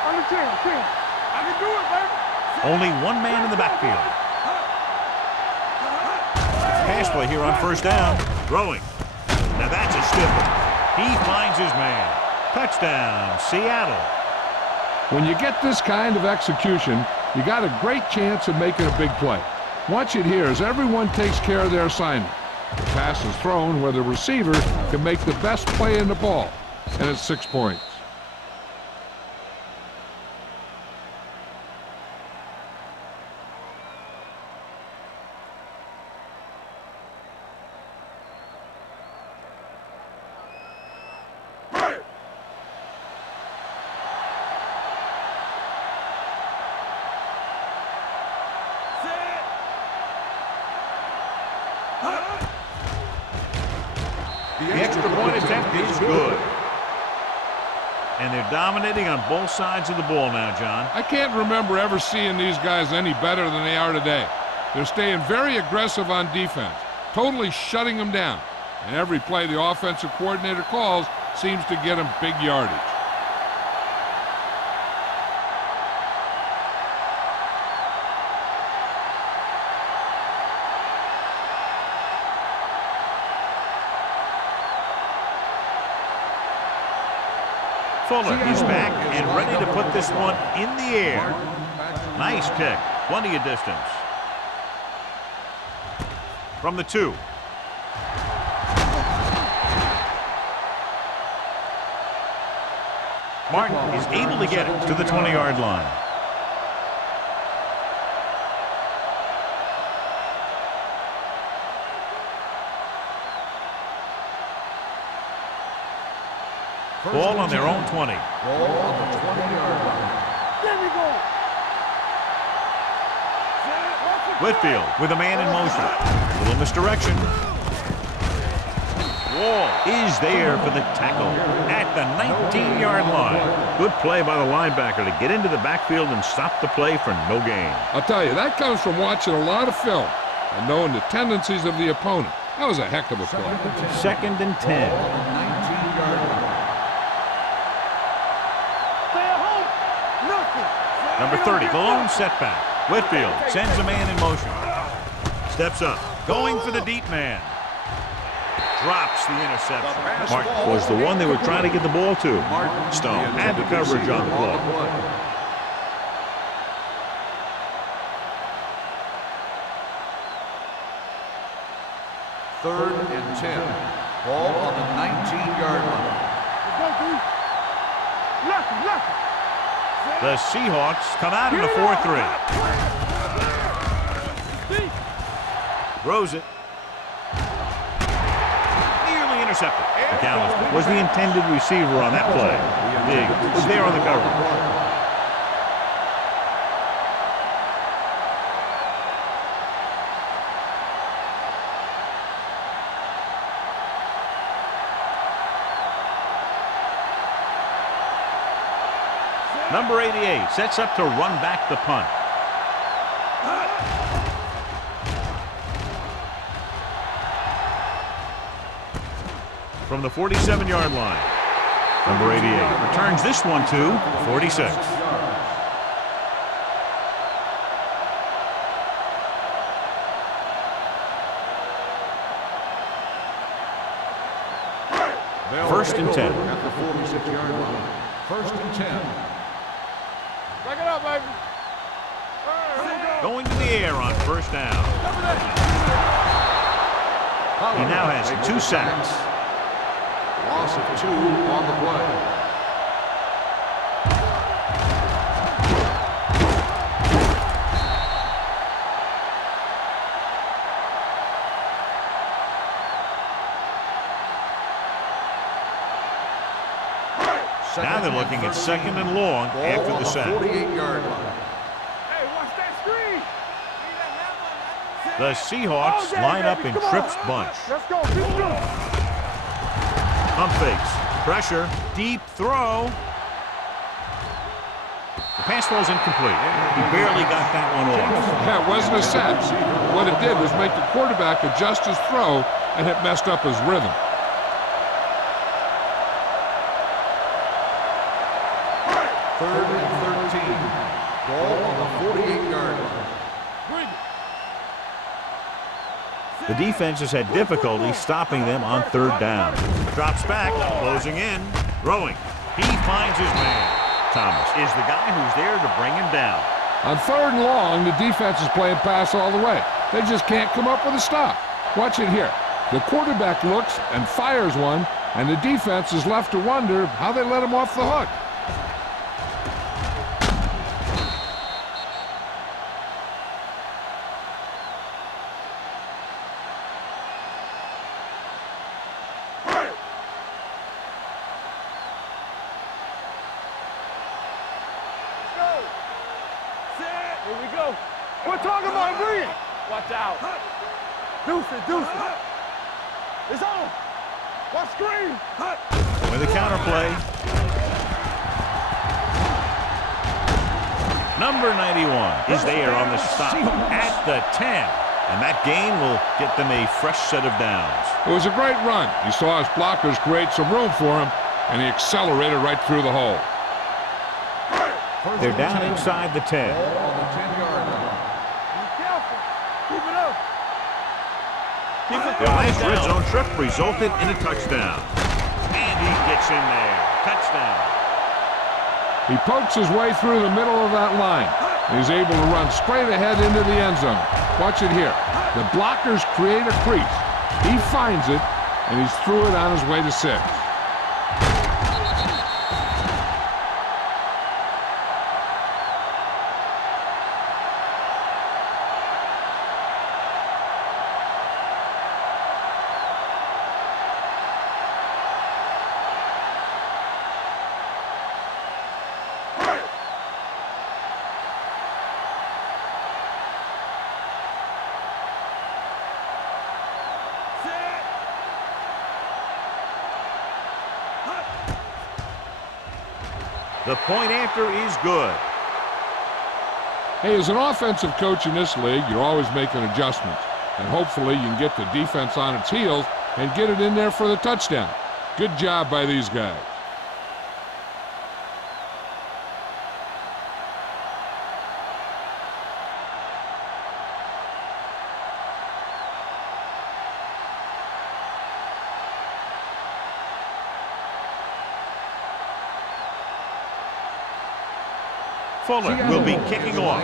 On the 10. I can do it, baby. Only one man in the backfield. pass play here on first down. Throwing. Now that's a stiffer. He finds his man. Touchdown, Seattle. When you get this kind of execution, you got a great chance of making a big play. Watch it here as everyone takes care of their assignment. The pass is thrown where the receiver can make the best play in the ball, and it's 6 points. The extra point attempt is good. And they're dominating on both sides of the ball now, John. I can't remember ever seeing these guys any better than they are today. They're staying very aggressive on defense, totally shutting them down. And every play the offensive coordinator calls seems to get them big yardage. Fuller is back and ready to put this one in the air. Nice kick. Plenty of distance. From the 2. Martin is able to get it to the 20-yard line. Ball on their own 20. Ball on the 20-yard line. There we go. Whitfield with a man in motion. Little misdirection. Wall is there for the tackle at the 19-yard line. Good play by the linebacker to get into the backfield and stop the play for no gain. I'll tell you, that comes from watching a lot of film and knowing the tendencies of the opponent. That was a heck of a play. 2nd and 10. Ball on the 19-yard line. Number 30, the lone setback. Whitfield sends a man in motion. Steps up, going for the deep man. Drops the interception. Martin was the one they were trying to get the ball to. Stone had the coverage on the play. 3rd and 10. Ball on the 19-yard line. The Seahawks come out in the 4-3. Throws it. Nearly intercepted. McAllister was the intended receiver on that play. Diggs was there on the coverage. Number 88 sets up to run back the punt. From the 47-yard line. Number 88 returns this one to 46. First and 10. At the 46-yard line. 1st and 10. Back it up, baby. Going to the air on first down. He now has 2 sacks. Loss of 2 on the play. Now they're looking at 2nd and long after the sack. 48-yard line. Hey, watch that screen. The Seahawks line up in Tripp's bunch. Let's go. Keep it going. Pump fakes. Pressure. Deep throw. The pass ball's incomplete. He barely got that one off. Yeah, it wasn't a sack. What it did was make the quarterback adjust his throw, and it messed up his rhythm. 3rd and 13. Ball on the 48-yard line. The defense has had difficulty stopping them on third down. Drops back, closing in, throwing. He finds his man. Thomas is the guy who's there to bring him down. On third and long, the defense is playing pass all the way. They just can't come up with a stop. Watch it here. The quarterback looks and fires one, and the defense is left to wonder how they let him off the hook. Here we go. We're talking about bringing. Watch out. Deuce it, deuce it. It's on. Watch screen. With the counterplay. Number 91 is there on the stop at the 10. And that gain will get them a fresh set of downs. It was a great run. He saw his blockers create some room for him, and he accelerated right through the hole. They're down inside the 10. On the 10-yard line. Be careful. Keep it up. The last red zone trip resulted in a touchdown. And he gets in there. Touchdown. He pokes his way through the middle of that line. And he's able to run straight ahead into the end zone. Watch it here. The blockers create a crease. He finds it, and he's through it on his way to 6. The point after is good. Hey, as an offensive coach in this league, you're always making adjustments. And hopefully you can get the defense on its heels and get it in there for the touchdown. Good job by these guys. Fuller will be kicking off.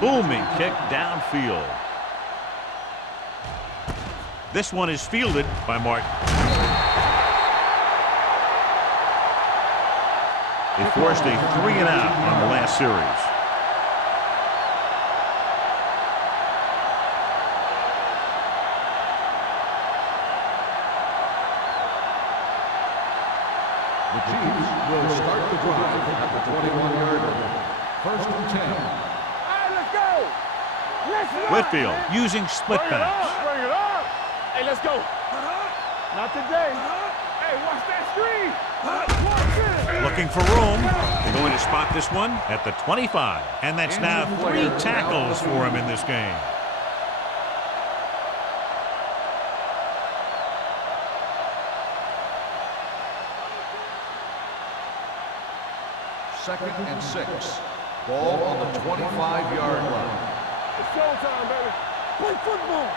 Booming kick downfield. This one is fielded by Martin. They forced a 3-and-out on the last series. The Chiefs will start the drive at the 21-yard line. First and 10. All right, let's go. Let's run. Whitfield using split Bring it pass. up. Bring it up. Hey, let's go. Not today. Hey, watch that screen. Watch it. Looking for room. They're going to spot this one at the 25. And that's now 3 tackles for him in this game. Second and 6. Ball on the 25-yard line. It's showtime, baby. Play football.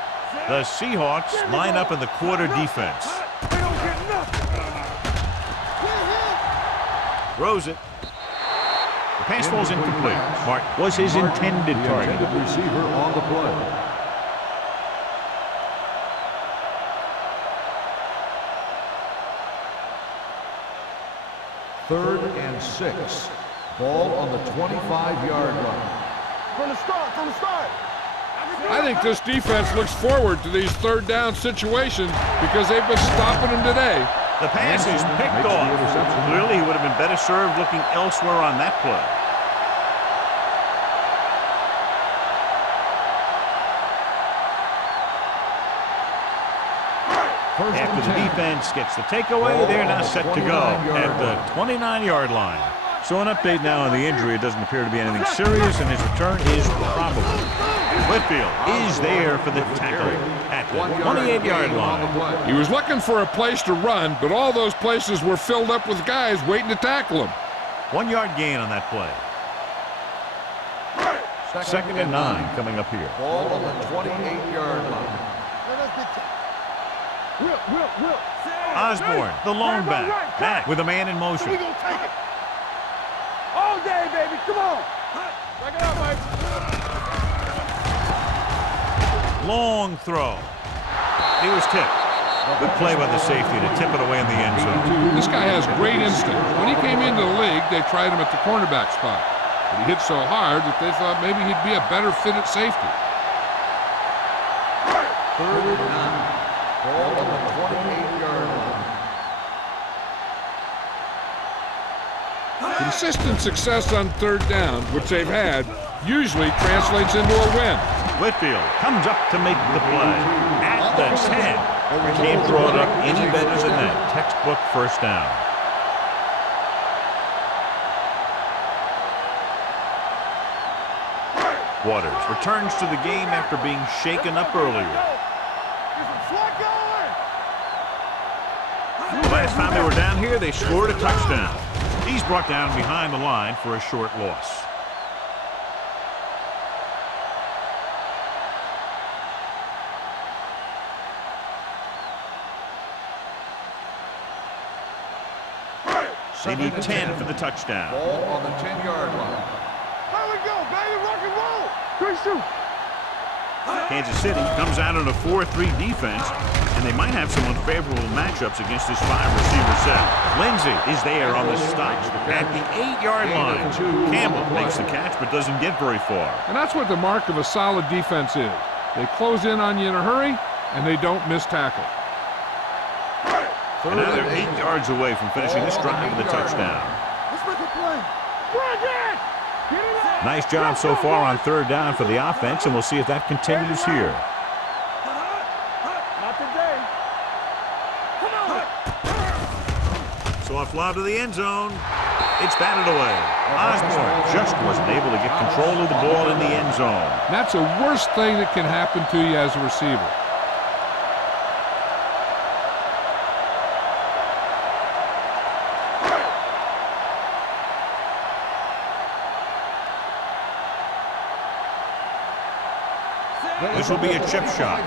The Seahawks line up in the quarter defense. They don't get nothing. Throws it. The pass falls incomplete. Martin was his intended The target. intended receiver on the play. Third and 6. Ball on the 25-yard line. From the start, from the start. I think this defense looks forward to these third down situations because they've been stopping them today. The pass is picked off. Clearly, he would have been better served looking elsewhere on that play. After the defense gets the takeaway, they're now set to go at the 29-yard line. So an update now on the injury. It doesn't appear to be anything serious, and his return is probable. Whitfield is there for the tackle at the 28-yard line. He was looking for a place to run, but all those places were filled up with guys waiting to tackle him. 1 yard gain on that play. Second and 9 coming up here. Ball on the 28-yard line. Will. Osborne, the lone back with a man in motion. We gonna take it. All day, baby. Come on. Back it up, Mike. Long throw. He was tipped. Good play by the safety to tip it away in the end zone. This guy has great instinct. When he came into the league, they tried him at the cornerback spot. But he hit so hard that they thought maybe he'd be a better fit at safety. Third and 9. Ball on the 28-yard line. Consistent success on third down, which they've had, usually translates into a win. Whitfield comes up to make the play. At the 10. Can't draw it up any better than that. Textbook first down. Waters returns to the game after being shaken up earlier. The last time they were down here, they scored a touchdown. He's brought down behind the line for a short loss. They need 10 for the touchdown. Ball on the 10-yard line. There we go, baby. Rock and roll. 3-2. Kansas City comes out on a 4-3 defense, and they might have some unfavorable matchups against this 5-receiver set. Lindsey is there on the stop at the 8-yard line. Campbell makes the catch but doesn't get very far. And that's what the mark of a solid defense is. They close in on you in a hurry, and they don't miss tackle. And now they're 8 yards away from finishing this drive with a touchdown. Let's make a play. Nice job so far on third down for the offense, and we'll see if that continues here. Not today. Come on. So a fly to the end zone. It's batted away. Osborne just wasn't able to get control of the ball in the end zone. That's the worst thing that can happen to you as a receiver. This will be a chip shot.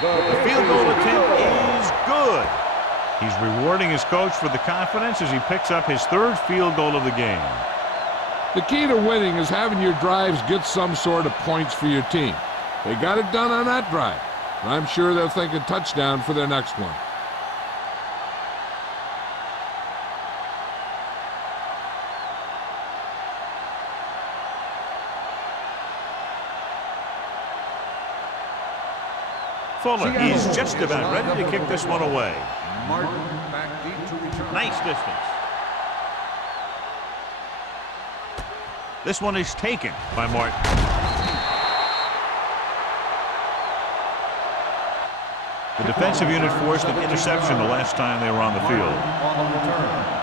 The field goal attempt is good. He's rewarding his coach for the confidence as he picks up his third field goal of the game. The key to winning is having your drives get some sort of points for your team. They got it done on that drive. I'm sure they'll think a touchdown for their next one. Fuller is just about ready to kick this one away. Martin back deep to return. Nice distance. This one is taken by Martin. The defensive unit forced an interception the last time they were on the field. On the return.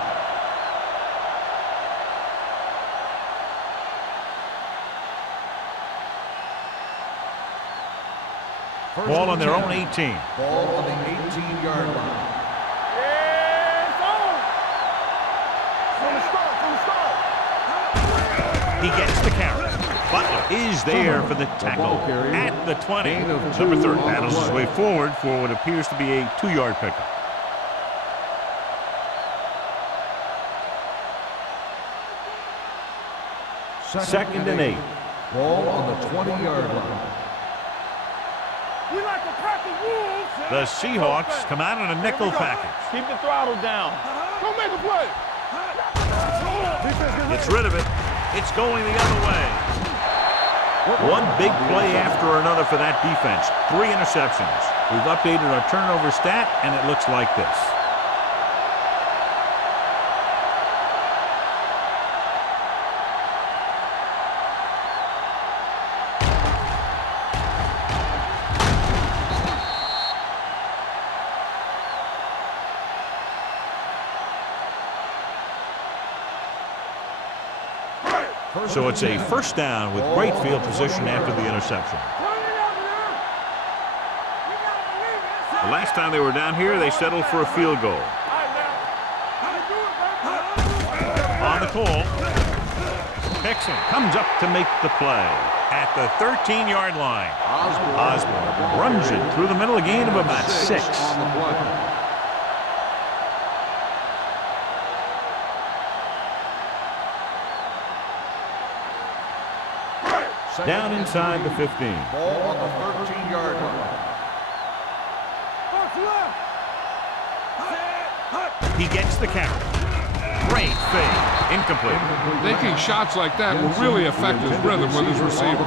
Ball on their own 18. Ball on the 18-yard line. It's on. From the start. He gets the carry. Butler is there for the tackle at the 20. Number 3 battles his way forward for what appears to be a 2-yard pickup. Second and 8. Ball on the 20-yard line. We like a pack of wolves. The Seahawks come out in a nickel package. Keep the throttle down. Don't make a play. Gets rid of it. It's going the other way. One big play after another for that defense. 3 interceptions. We've updated our turnover stat, and it looks like this. So it's a first down with great field position after the interception. The last time they were down here, they settled for a field goal. On the call. Hickson comes up to make the play at the 13-yard line. Osborne runs it through the middle, a gain of about 6. On the play. Down inside the 15. Ball on the 13-yard line. He gets the carry. Great fade. Incomplete. Making shots like that will really affect his rhythm with his receiver.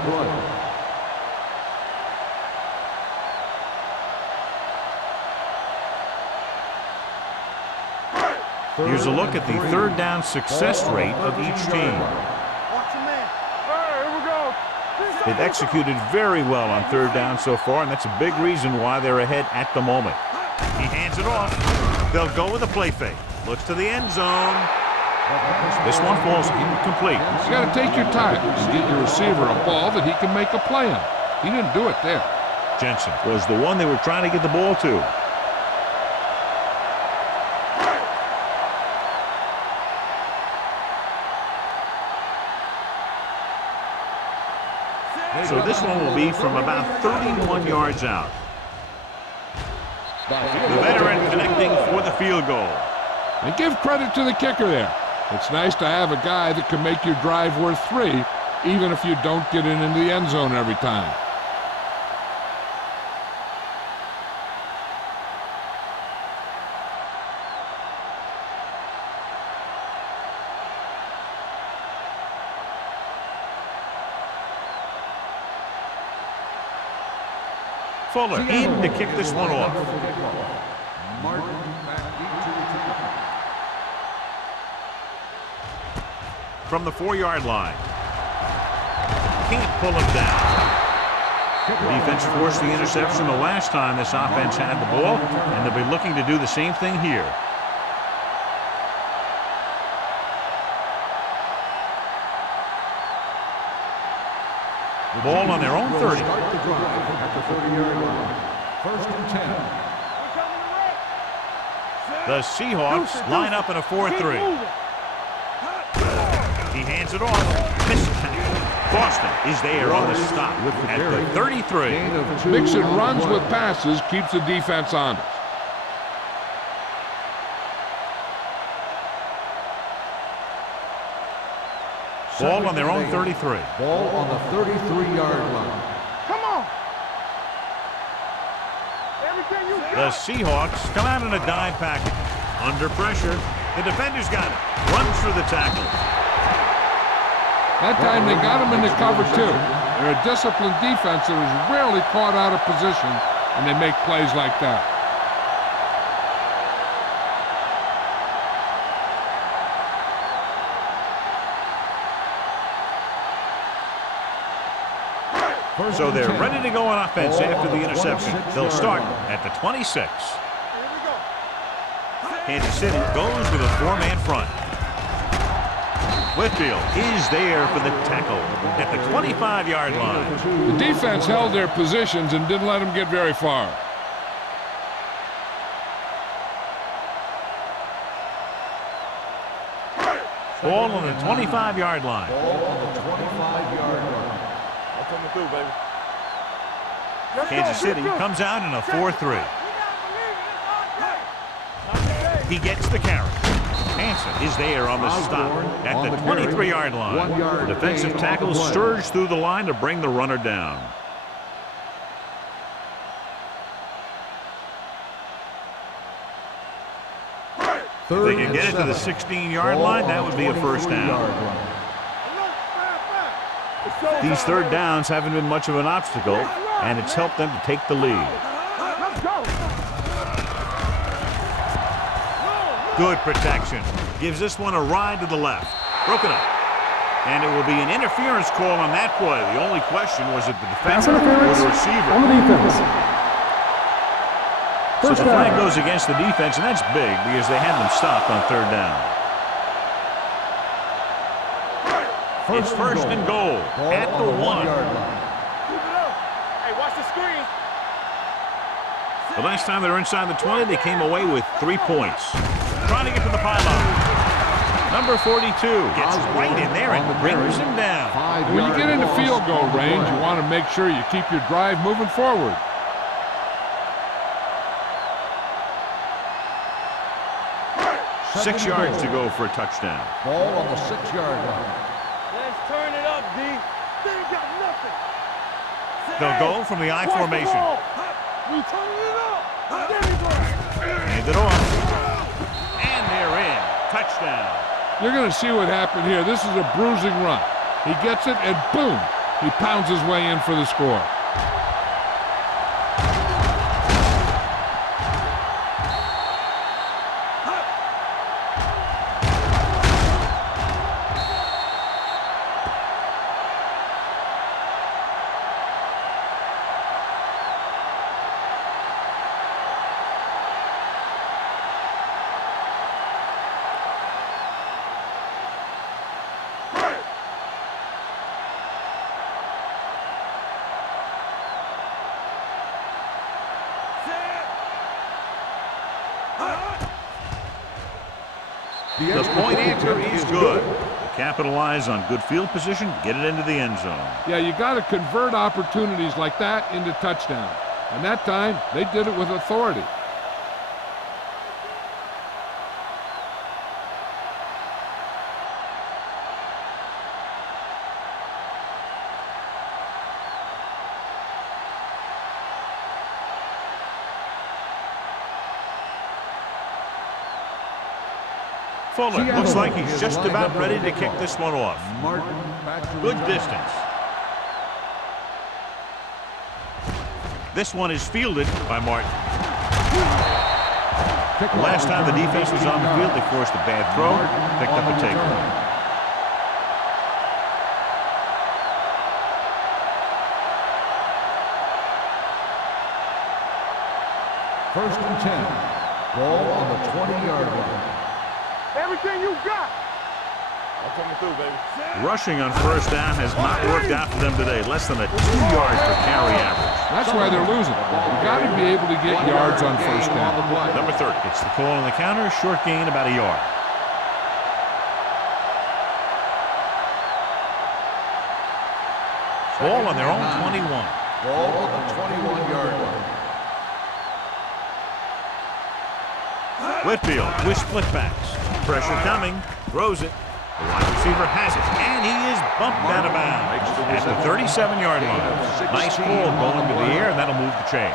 Here's a look at the third down success rate of each team. They've executed very well on third down so far, and that's a big reason why they're ahead at the moment. He hands it off. They'll go with a play fake. Looks to the end zone. This one falls incomplete. You got to take your time and get your receiver a ball that he can make a play on. He didn't do it there. Jensen was the one they were trying to get the ball to. So this one will be from about 31 yards out. The veteran connecting for the field goal. And give credit to the kicker there. It's nice to have a guy that can make your drive worth 3, even if you don't get it into the end zone every time. Fuller in to kick this one off. From the 4-yard line. Can't pull him down. The defense forced the interception the last time this offense had the ball, and they'll be looking to do the same thing here. Ball on their own 30. Start the drive at the 30-yard line. First and 10. The Seahawks line up in a 4-3. He hands it off. Missed tackle. Boston is there on the stop at the 33. Mixing runs with passes keeps the defense honest. Ball on their own 33. Ball on the 33-yard line. Come on. Everything you The Seahawks come out in a dime package. Under pressure. The defender's got it. Runs through the tackle. That time they got him into cover 2. They're a disciplined defense that is rarely caught out of position, and they make plays like that. So they're ready to go on offense after the interception. They'll start at the 26. Kansas City goes with a 4-man front. Whitfield is there for the tackle at the 25-yard line. The defense held their positions and didn't let them get very far. Ball on the 25-yard line. Ball on the 25-yard line. coming through, baby. Kansas City comes out in a 4-3. He gets the carry. Hansen is there on the stop at the 23-yard line. The defensive tackle surged through the line to bring the runner down. If they can get it to the 16-yard line, that would be a first down. These third downs haven't been much of an obstacle, and it's helped them to take the lead. Good protection. Gives this one a ride to the left. Broken up. And it will be an interference call on that play. The only question was it the defense or the receiver. On the defense. So the flag goes against the defense, and that's big because they had them stopped on third down. It's first and goal at the 1. Hey, watch the screen. The last time they were inside the 20, they came away with 3 points. Trying to get to the pylon. Number 42 gets right in there and brings him down. When you get into field goal range, you want to make sure you keep your drive moving forward. Six yards to go for a touchdown. Ball on the 6-yard line. Let's turn it up, D. They ain't got nothing. They'll go from the I formation. We turning it up. There we go. Hand it off. And they're in. Touchdown. You're going to see what happened here. This is a bruising run. He gets it, and boom, he pounds his way in for the score. The point answer is good. They capitalize on good field position, get it into the end zone. Yeah, you got to convert opportunities like that into touchdowns. And that time, they did it with authority. Fuller looks like he's just about ready to kick this one off. Good distance. This one is fielded by Martin. The last time the defense was on the field, they forced a bad throw, picked up a takeaway. First and 10. Ball on the 20-yard line. Everything you got. I'm coming through, baby. Rushing on first down has not worked out for them today. Less than a 2 yards per carry average. That's why they're losing. You got to be able to get yards on first down. Number 30 gets the call on the counter. Short gain about a yard. Ball on their own 21. Ball on the 21-yard line. Whitfield with split backs. Pressure coming. Throws it. The wide receiver has it. And he is bumped out of bounds at the 37-yard line. Nice ball going to the air, and that'll move the chains.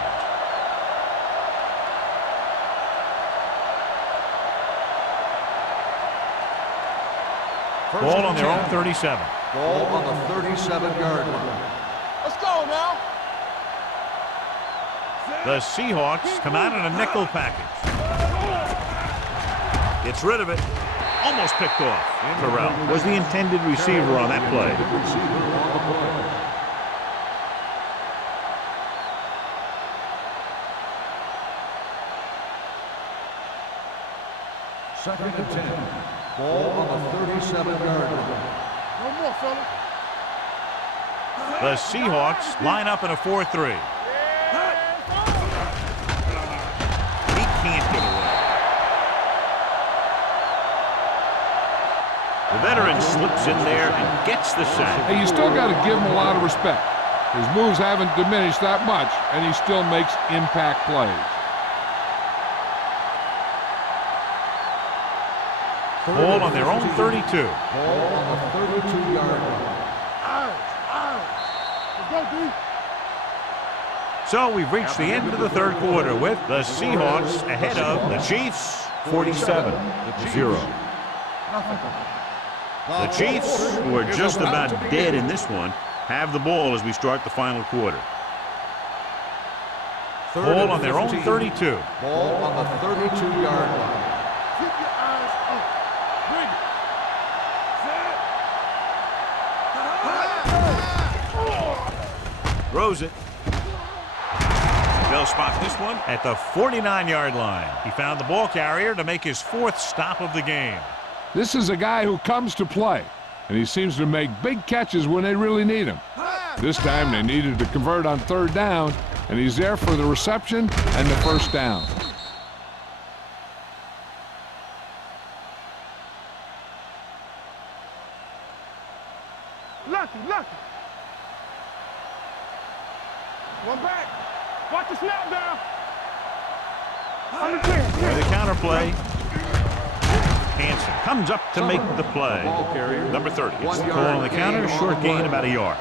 Ball on their own 37. Ball on the 37-yard line. Let's go now. The Seahawks come out in a nickel package. Gets rid of it. Almost picked off. Terrell was the intended receiver on that play. Second and 10. Ball on the 37-yard line. No more, fella. The Seahawks line up in a 4-3. He can't get away. The veteran slips in there and gets the sack. Hey, you still got to give him a lot of respect. His moves haven't diminished that much, and he still makes impact plays. Ball on their own 32. Ball on the 32-yard line. Let's go, D. So we've reached the end of the third quarter with the Seahawks ahead of the Chiefs 47-0. The Chiefs, who are just about dead in this one, have the ball as we start the final quarter. Ball on their own 32. Ball on the 32-yard line. Keep your eyes up. Bring it. Throws it. They'll spot this one at the 49-yard line. He found the ball carrier to make his fourth stop of the game. This is a guy who comes to play, and he seems to make big catches when they really need him. This time they needed to convert on third down, and he's there for the reception and the first down. Watch the snap down. Under 10. With the counter play. Hansen comes up to make the play. Ball carrier. Number 30. It's 1 the yard call on the counter. gain on Short the gain play. about a yard.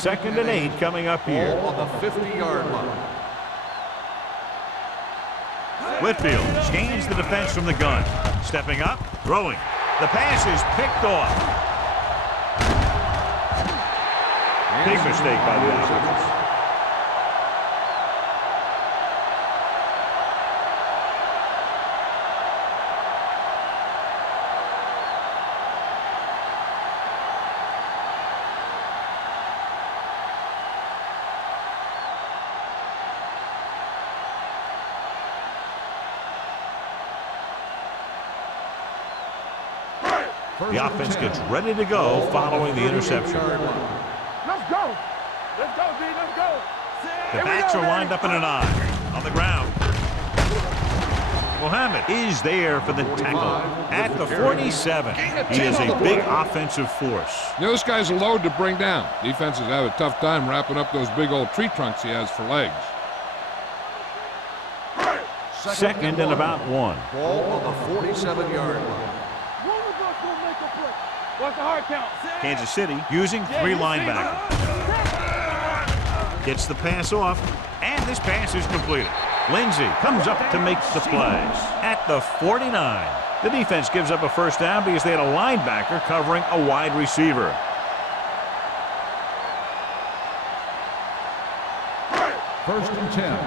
Second and 8 coming up here. Ball on the 50-yard line. Whitfield scans the defense from the gun. Stepping up, throwing. The pass is picked off. Big mistake by the offense. The offense gets ready to go following the interception. Let's go. Let's go, D. Let's go. The backs are lined up in a 9. On the ground. Mohammed is there for the tackle at the 47. He is a big offensive force. This guy's a load to bring down. Defenses have a tough time wrapping up those big old tree trunks he has for legs. Second and about 1. Ball on the 47-yard line. One of us will make a play. What's the hard count? Kansas City using 3 linebackers. Gets the pass off, and this pass is completed. Lindsey comes up to make the play at the 49. The defense gives up a first down because they had a linebacker covering a wide receiver. First and 10.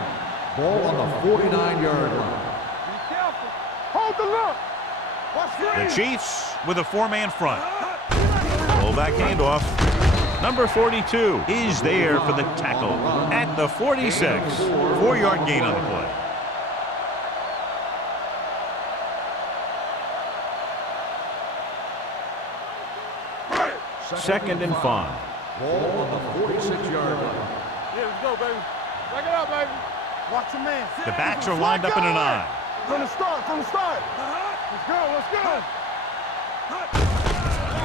Ball on the 49-yard line. Be careful. Hold the look. Watch The screen. Chiefs with a 4-man front. Fullback handoff. Number 42 is there for the tackle at the 46. 4-yard gain on the play. Second and 5. Ball on the 46-yard line. Yeah, let's go, baby. Back it up, baby. Watch your man. The backs are lined up in a 9. From the start, from the start. Let's go, let's go.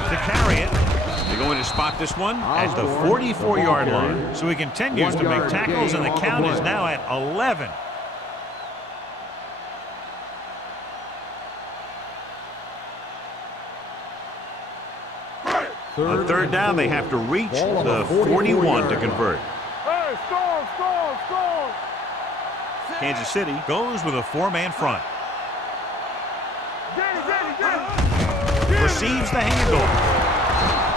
To carry it, they're going to spot this one at the 44-yard line. So he continues to make tackles, and the count is now at 11. On third down, they have to reach the 41 to convert. Hey, storm, storm, storm. Kansas City goes with a 4-man front. Get it, get it, get it. Receives the handoff.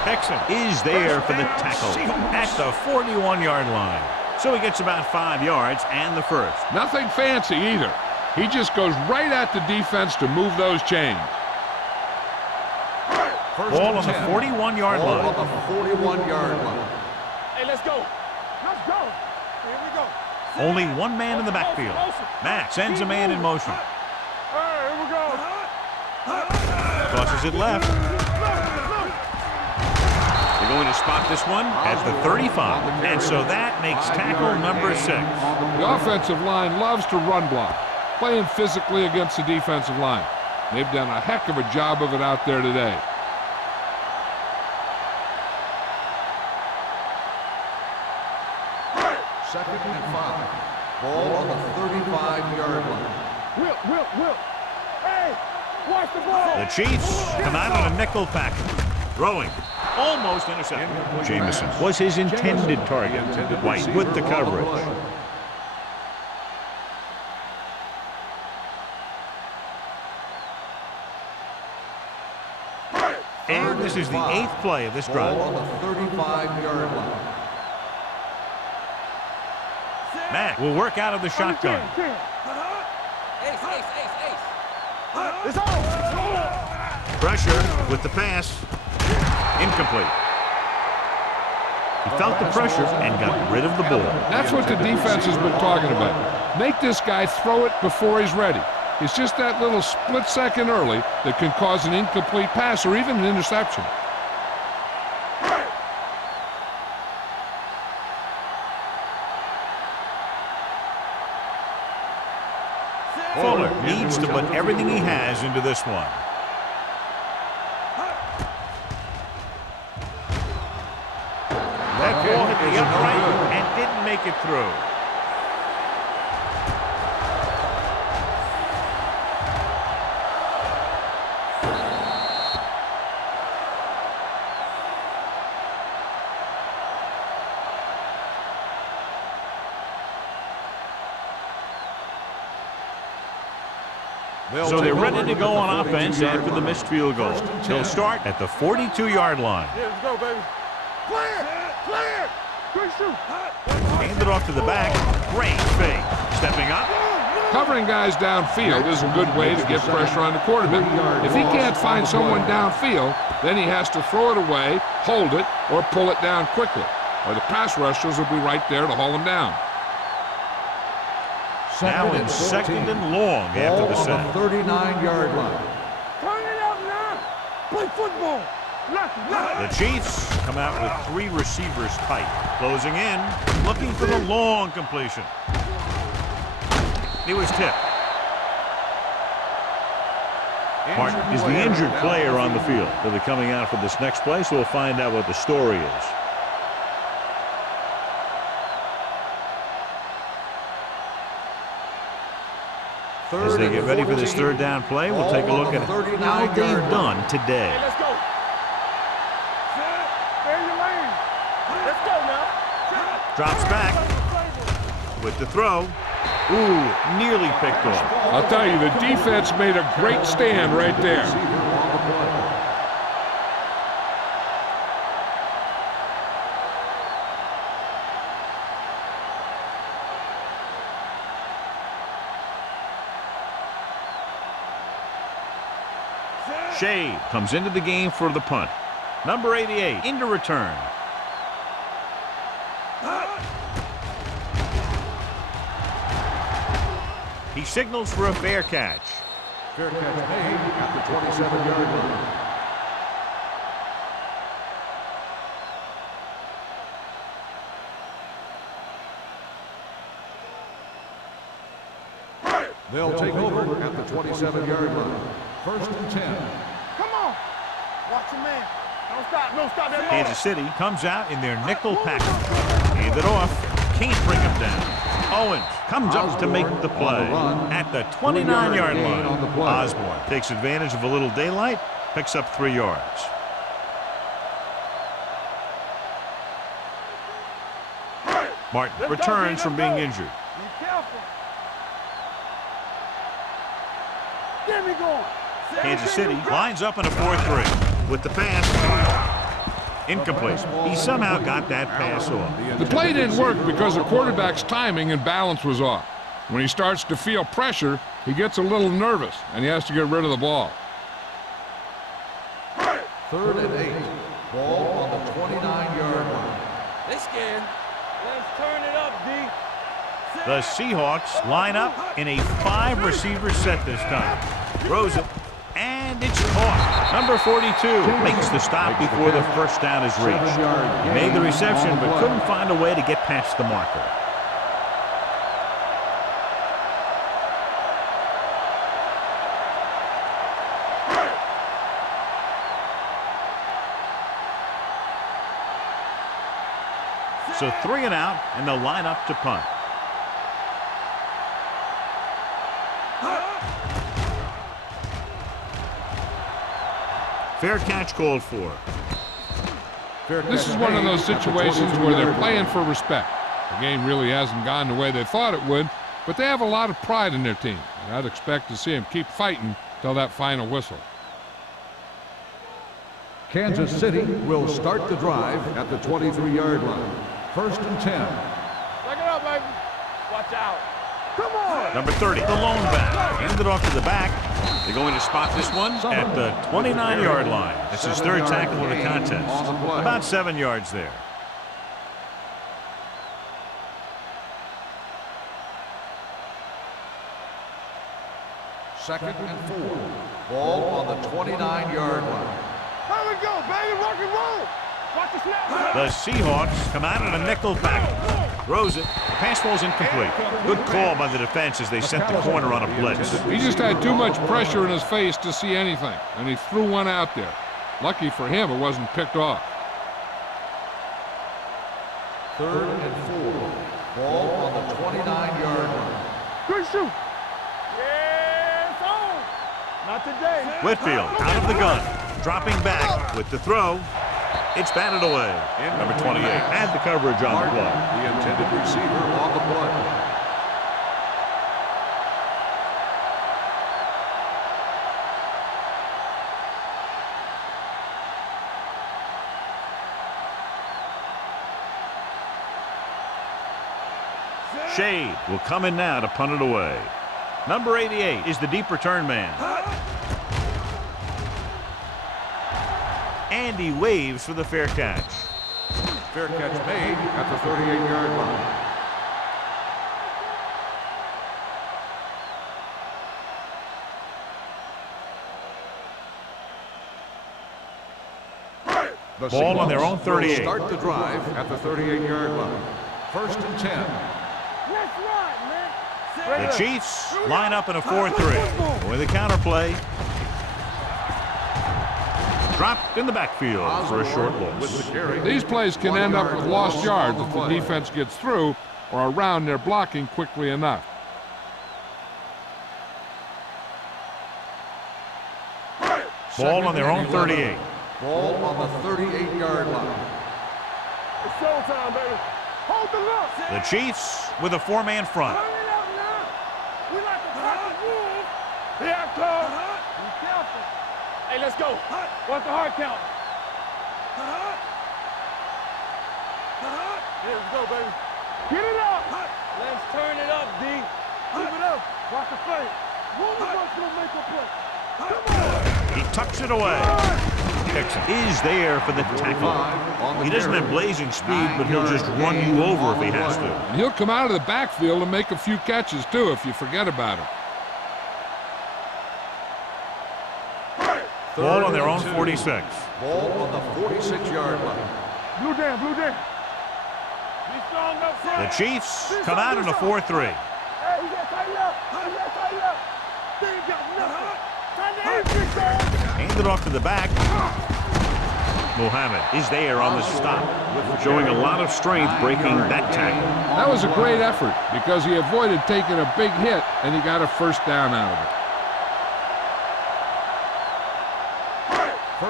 Hexon is there for the tackle at the 41-yard line. So he gets about 5 yards and the first. Nothing fancy either. He just goes right at the defense to move those chains. Ball on the 41-yard Ball line. on the 41-yard line. Hey, let's go. Let's go. Here we go. Only one man in the backfield. Matt sends a man in motion. Hey, here we go. Tosses it left. They're going to spot this one at the 35. And so that makes tackle number 6. The offensive line loves to run block, playing physically against the defensive line. They've done a heck of a job of it out there today. Second and 5. Ball on the 35-yard line. Whip. Hey, watch the ball. The Chiefs come out on a nickel package. Throwing. Almost intercepted. Jameson was his intended target. White with the coverage. And this is the 8th play of this drive. Ball on the 35-yard line. Matt will work out of the shotgun. It's on. Pressure with the pass. Incomplete. He felt the pressure and got rid of the ball. That's what the defense has been talking about. Make this guy throw it before he's ready. It's just that little split second early that can cause an incomplete pass or even an interception. Fuller needs to put everything he has into this one. the upright and didn't make it through. So they're ready to go on offense after the missed field goal. They'll start at the 42-yard line. Yeah, let's go, baby. Clear! Clear! Good shoot. Hand it off to the back. Great fake. Stepping up. Covering guys downfield is a good way to get pressure on the quarterback. If he can't find someone downfield, then he has to throw it away, hold it, or pull it down quickly. Or the pass rushers will be right there to haul him down. Now in second and long after the sack. 39-yard line. Turn it out now. Play football. The Chiefs come out with 3 receivers tight. Closing in, looking for the long completion. It was tipped. Martin is the injured player on the field. They'll be coming out for this next play, so we'll find out what the story is. As they get ready for this third down play, we'll take a look at how they've done today. Hey, let's go. Stay in your lane. Let's go now. Drops back with the throw. Ooh, nearly picked off. I'll tell you, the defense made a great stand right there. Shea comes into the game for the punt. Number 88 into return. He signals for a fair catch. Fair catch made at the 27-yard line. They'll take over at the 27-yard line. First and 10. Come on. Watch your man. Don't stop. Don't stop that. Kansas City comes out in their nickel package. Hand it off. Can't bring him down. Owens comes up to make the play at the 29-yard line. Osborne takes advantage of a little daylight, picks up 3 yards. Martin returns from being injured. Be careful. Get me going. Kansas City lines up in a 4-3 with the pass. Incomplete. He somehow got that pass off. The play didn't work because the quarterback's timing and balance was off. When he starts to feel pressure, he gets a little nervous, and he has to get rid of the ball. Third and 8. Ball on the 29-yard line. They scared. Let's turn it up, D. The Seahawks line up in a 5-receiver set this time. Throws it, and it's caught. Number 42 makes the stop before the first down is reached. He made the reception, but couldn't find a way to get past the marker. So 3 and out, and they'll line up to punt. Fair catch called for. This is one of those situations where they're playing for respect. The game really hasn't gone the way they thought it would, but they have a lot of pride in their team. And I'd expect to see them keep fighting till that final whistle. Kansas City will start the drive at the 23-yard line. First and 10. Check it out, baby. Watch out. Come on. Number 30, the lone back. Hand it off to the back. They're going to spot this one at the 29-yard line. That's his 3rd tackle of the contest. About 7 yards there. Second and 4. Ball on the 29-yard line. Here we go, baby. Rock and roll. Watch the snap. The Seahawks come out in a nickel package. Throws it. The pass ball's incomplete. Good call by the defense as they sent the corner on a blitz. He just had too much pressure in his face to see anything, and he threw one out there. Lucky for him, it wasn't picked off. 3rd and 4. Ball on the 29-yard line. Good shoot. Yeah, it's on. Not today. Whitfield out of the gun. Dropping back with the throw. It's batted away. Number 28 had the coverage on the play. The intended receiver on the play. Shade will come in now to punt it away. Number 88 is the deep return man. And he waves for the fair catch. Fair catch made at the 38-yard line. The Ball on their own 38. will start the drive at the 38-yard line. 1st and 10. Let's run, man. The Chiefs line up in a 4-3. With a counterplay. Dropped in the backfield for a short loss. These plays can end up with lost yards if the defense gets through or around their blocking quickly enough. Ball on their own 38. Ball on the 38-yard line. It's showtime, baby. Hold the look. The Chiefs with a 4-man front. Turn it up now. We like to cut the wolves. Here I come. Be careful. Hey, let's go. What's the hard count? Here we go, baby. Get it up. Let's turn it up, D. Keep it up. Watch the play. One of us will make a play. Come on. He tucks it away. Dixon is there for the tackle. He doesn't have blazing speed, but he'll just run you over if he has to. And he'll come out of the backfield and make a few catches, too, if you forget about him. Ball on their own 46. Ball on the 46-yard line. Blue down, blue down. Be strong up front. The Chiefs come out in a 4-3. Hey, you got tighten up. You got tighten up. They ain't got nothing. Time to end this, dog. Handed off to the back. Muhammad is there on the stop, showing a lot of strength breaking that tackle. That was a great effort because he avoided taking a big hit and he got a first down out of it.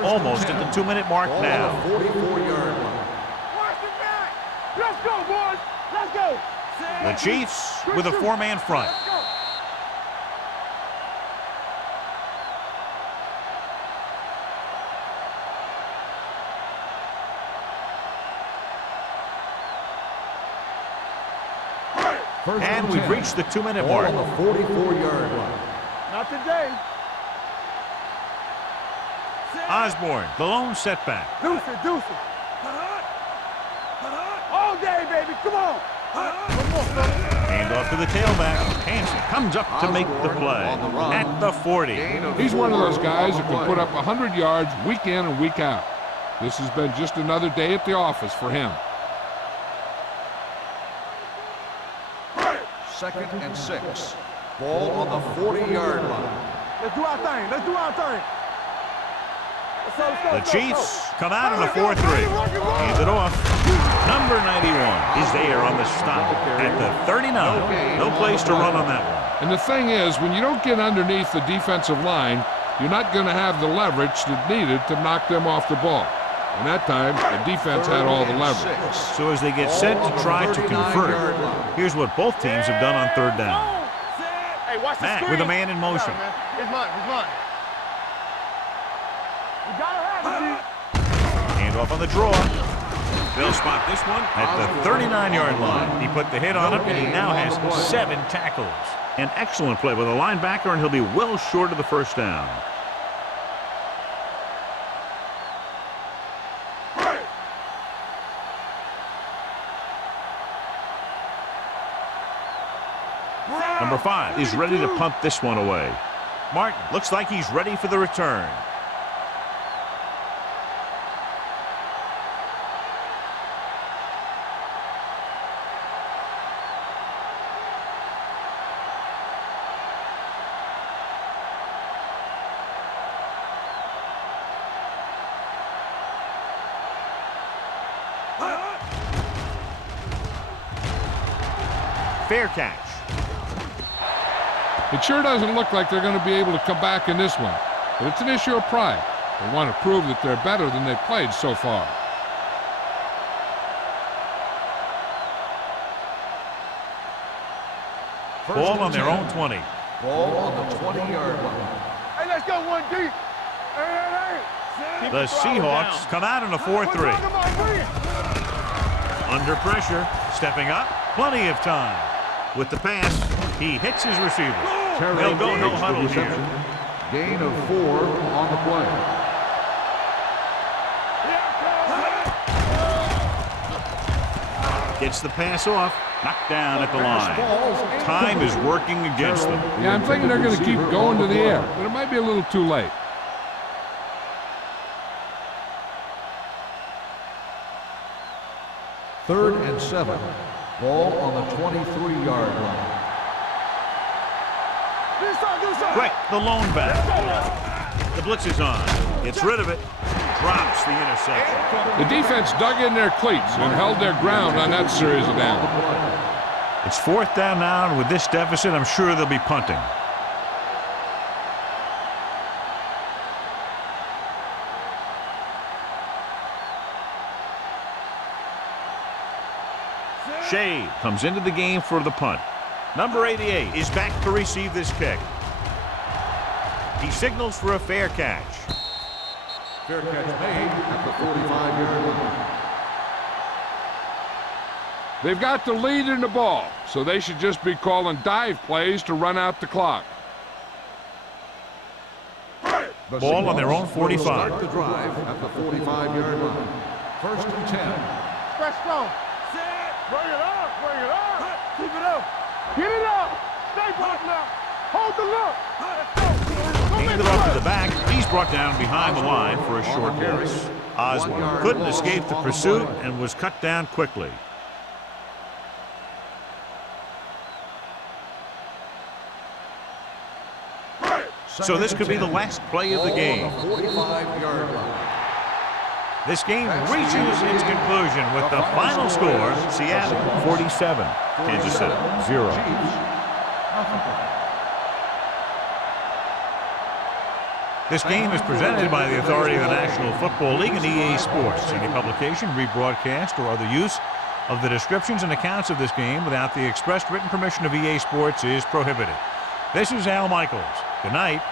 Almost at the 2-minute mark now. 44-yard line. Watch the back. Let's go, boys. Let's go. The Chiefs with a 4-man front. Let's go. And we've reached the 2-minute Ball mark. on the 44-yard line. Not today. Osborne, the lone setback. Deuce it, deuce it. All day, baby. Come on. One more, fellas. Hand off to the tailback. Hanson comes up to make the play at the 40. He's one of those guys who can put up 100 yards week in and week out. This has been just another day at the office for him. 2nd and 6. Ball on the 40-yard line. Let's do our thing. Let's do our thing. Let's go, let's go, The let's go, Chiefs let's go. come out in a 4-3. Hand it off. Number 91 is there on the stop at the 39. No place to run on that one. And the thing is, when you don't get underneath the defensive line, you're not going to have the leverage that's needed to knock them off the ball. And that time, the defense had all the leverage. So as they get set to try to convert, here's what both teams have done on 3rd down. Hey, watch the Matt screen. with a man in motion. It's mine. It's mine. You gotta have it, Hand off on the draw. They'll spot this one at the 39-yard line. He put the hit on him, and he now has 7 tackles. An excellent play with a linebacker, and he'll be well short of the first down. Number 5 is ready to punt this one away. Martin looks like he's ready for the return. Fair catch. It sure doesn't look like they're going to be able to come back in this one, but it's an issue of pride. They want to prove that they're better than they've played so far. Ball on their own 20. Ball on the 20-yard line. Hey, let's go one deep. Hey. The Seahawks come out in a 4-3. Under pressure, stepping up, plenty of time. With the pass, he hits his receiver. They'll go no huddle here. Gain of 4 on the play. Gets the pass off, knocked down at the line. Time is working against them. Yeah, I'm thinking they're going to keep going to the air, but it might be a little too late. Third and 7. Ball on the 23-yard line. Quick, the lone back. The blitz is on. Gets rid of it. Drops the interception. The defense dug in their cleats and held their ground on that series of downs. It's 4th down now, and with this deficit, I'm sure they'll be punting. Shea comes into the game for the punt. Number 88 is back to receive this kick. He signals for a fair catch. Fair catch made at the 45-yard line. They've got the lead in the ball, so they should just be calling dive plays to run out the clock. Ball on their own 45. Start the drive at the 45-yard line. 1st and 10. Press strong. Bring it up. Keep it up. Get it up. Stay back now. Hold the look. Handed off to the back. He's brought down behind the line for a short loss. Osborne couldn't escape the pursuit and was cut down quickly. So this could be the last play of the game. 45-yard line. This game reaches its conclusion with the final score, Seattle 47, Kansas City 0. This game is presented by the authority of the National Football League and EA Sports. Any publication, rebroadcast, or other use of the descriptions and accounts of this game without the expressed written permission of EA Sports is prohibited. This is Al Michaels. Good night.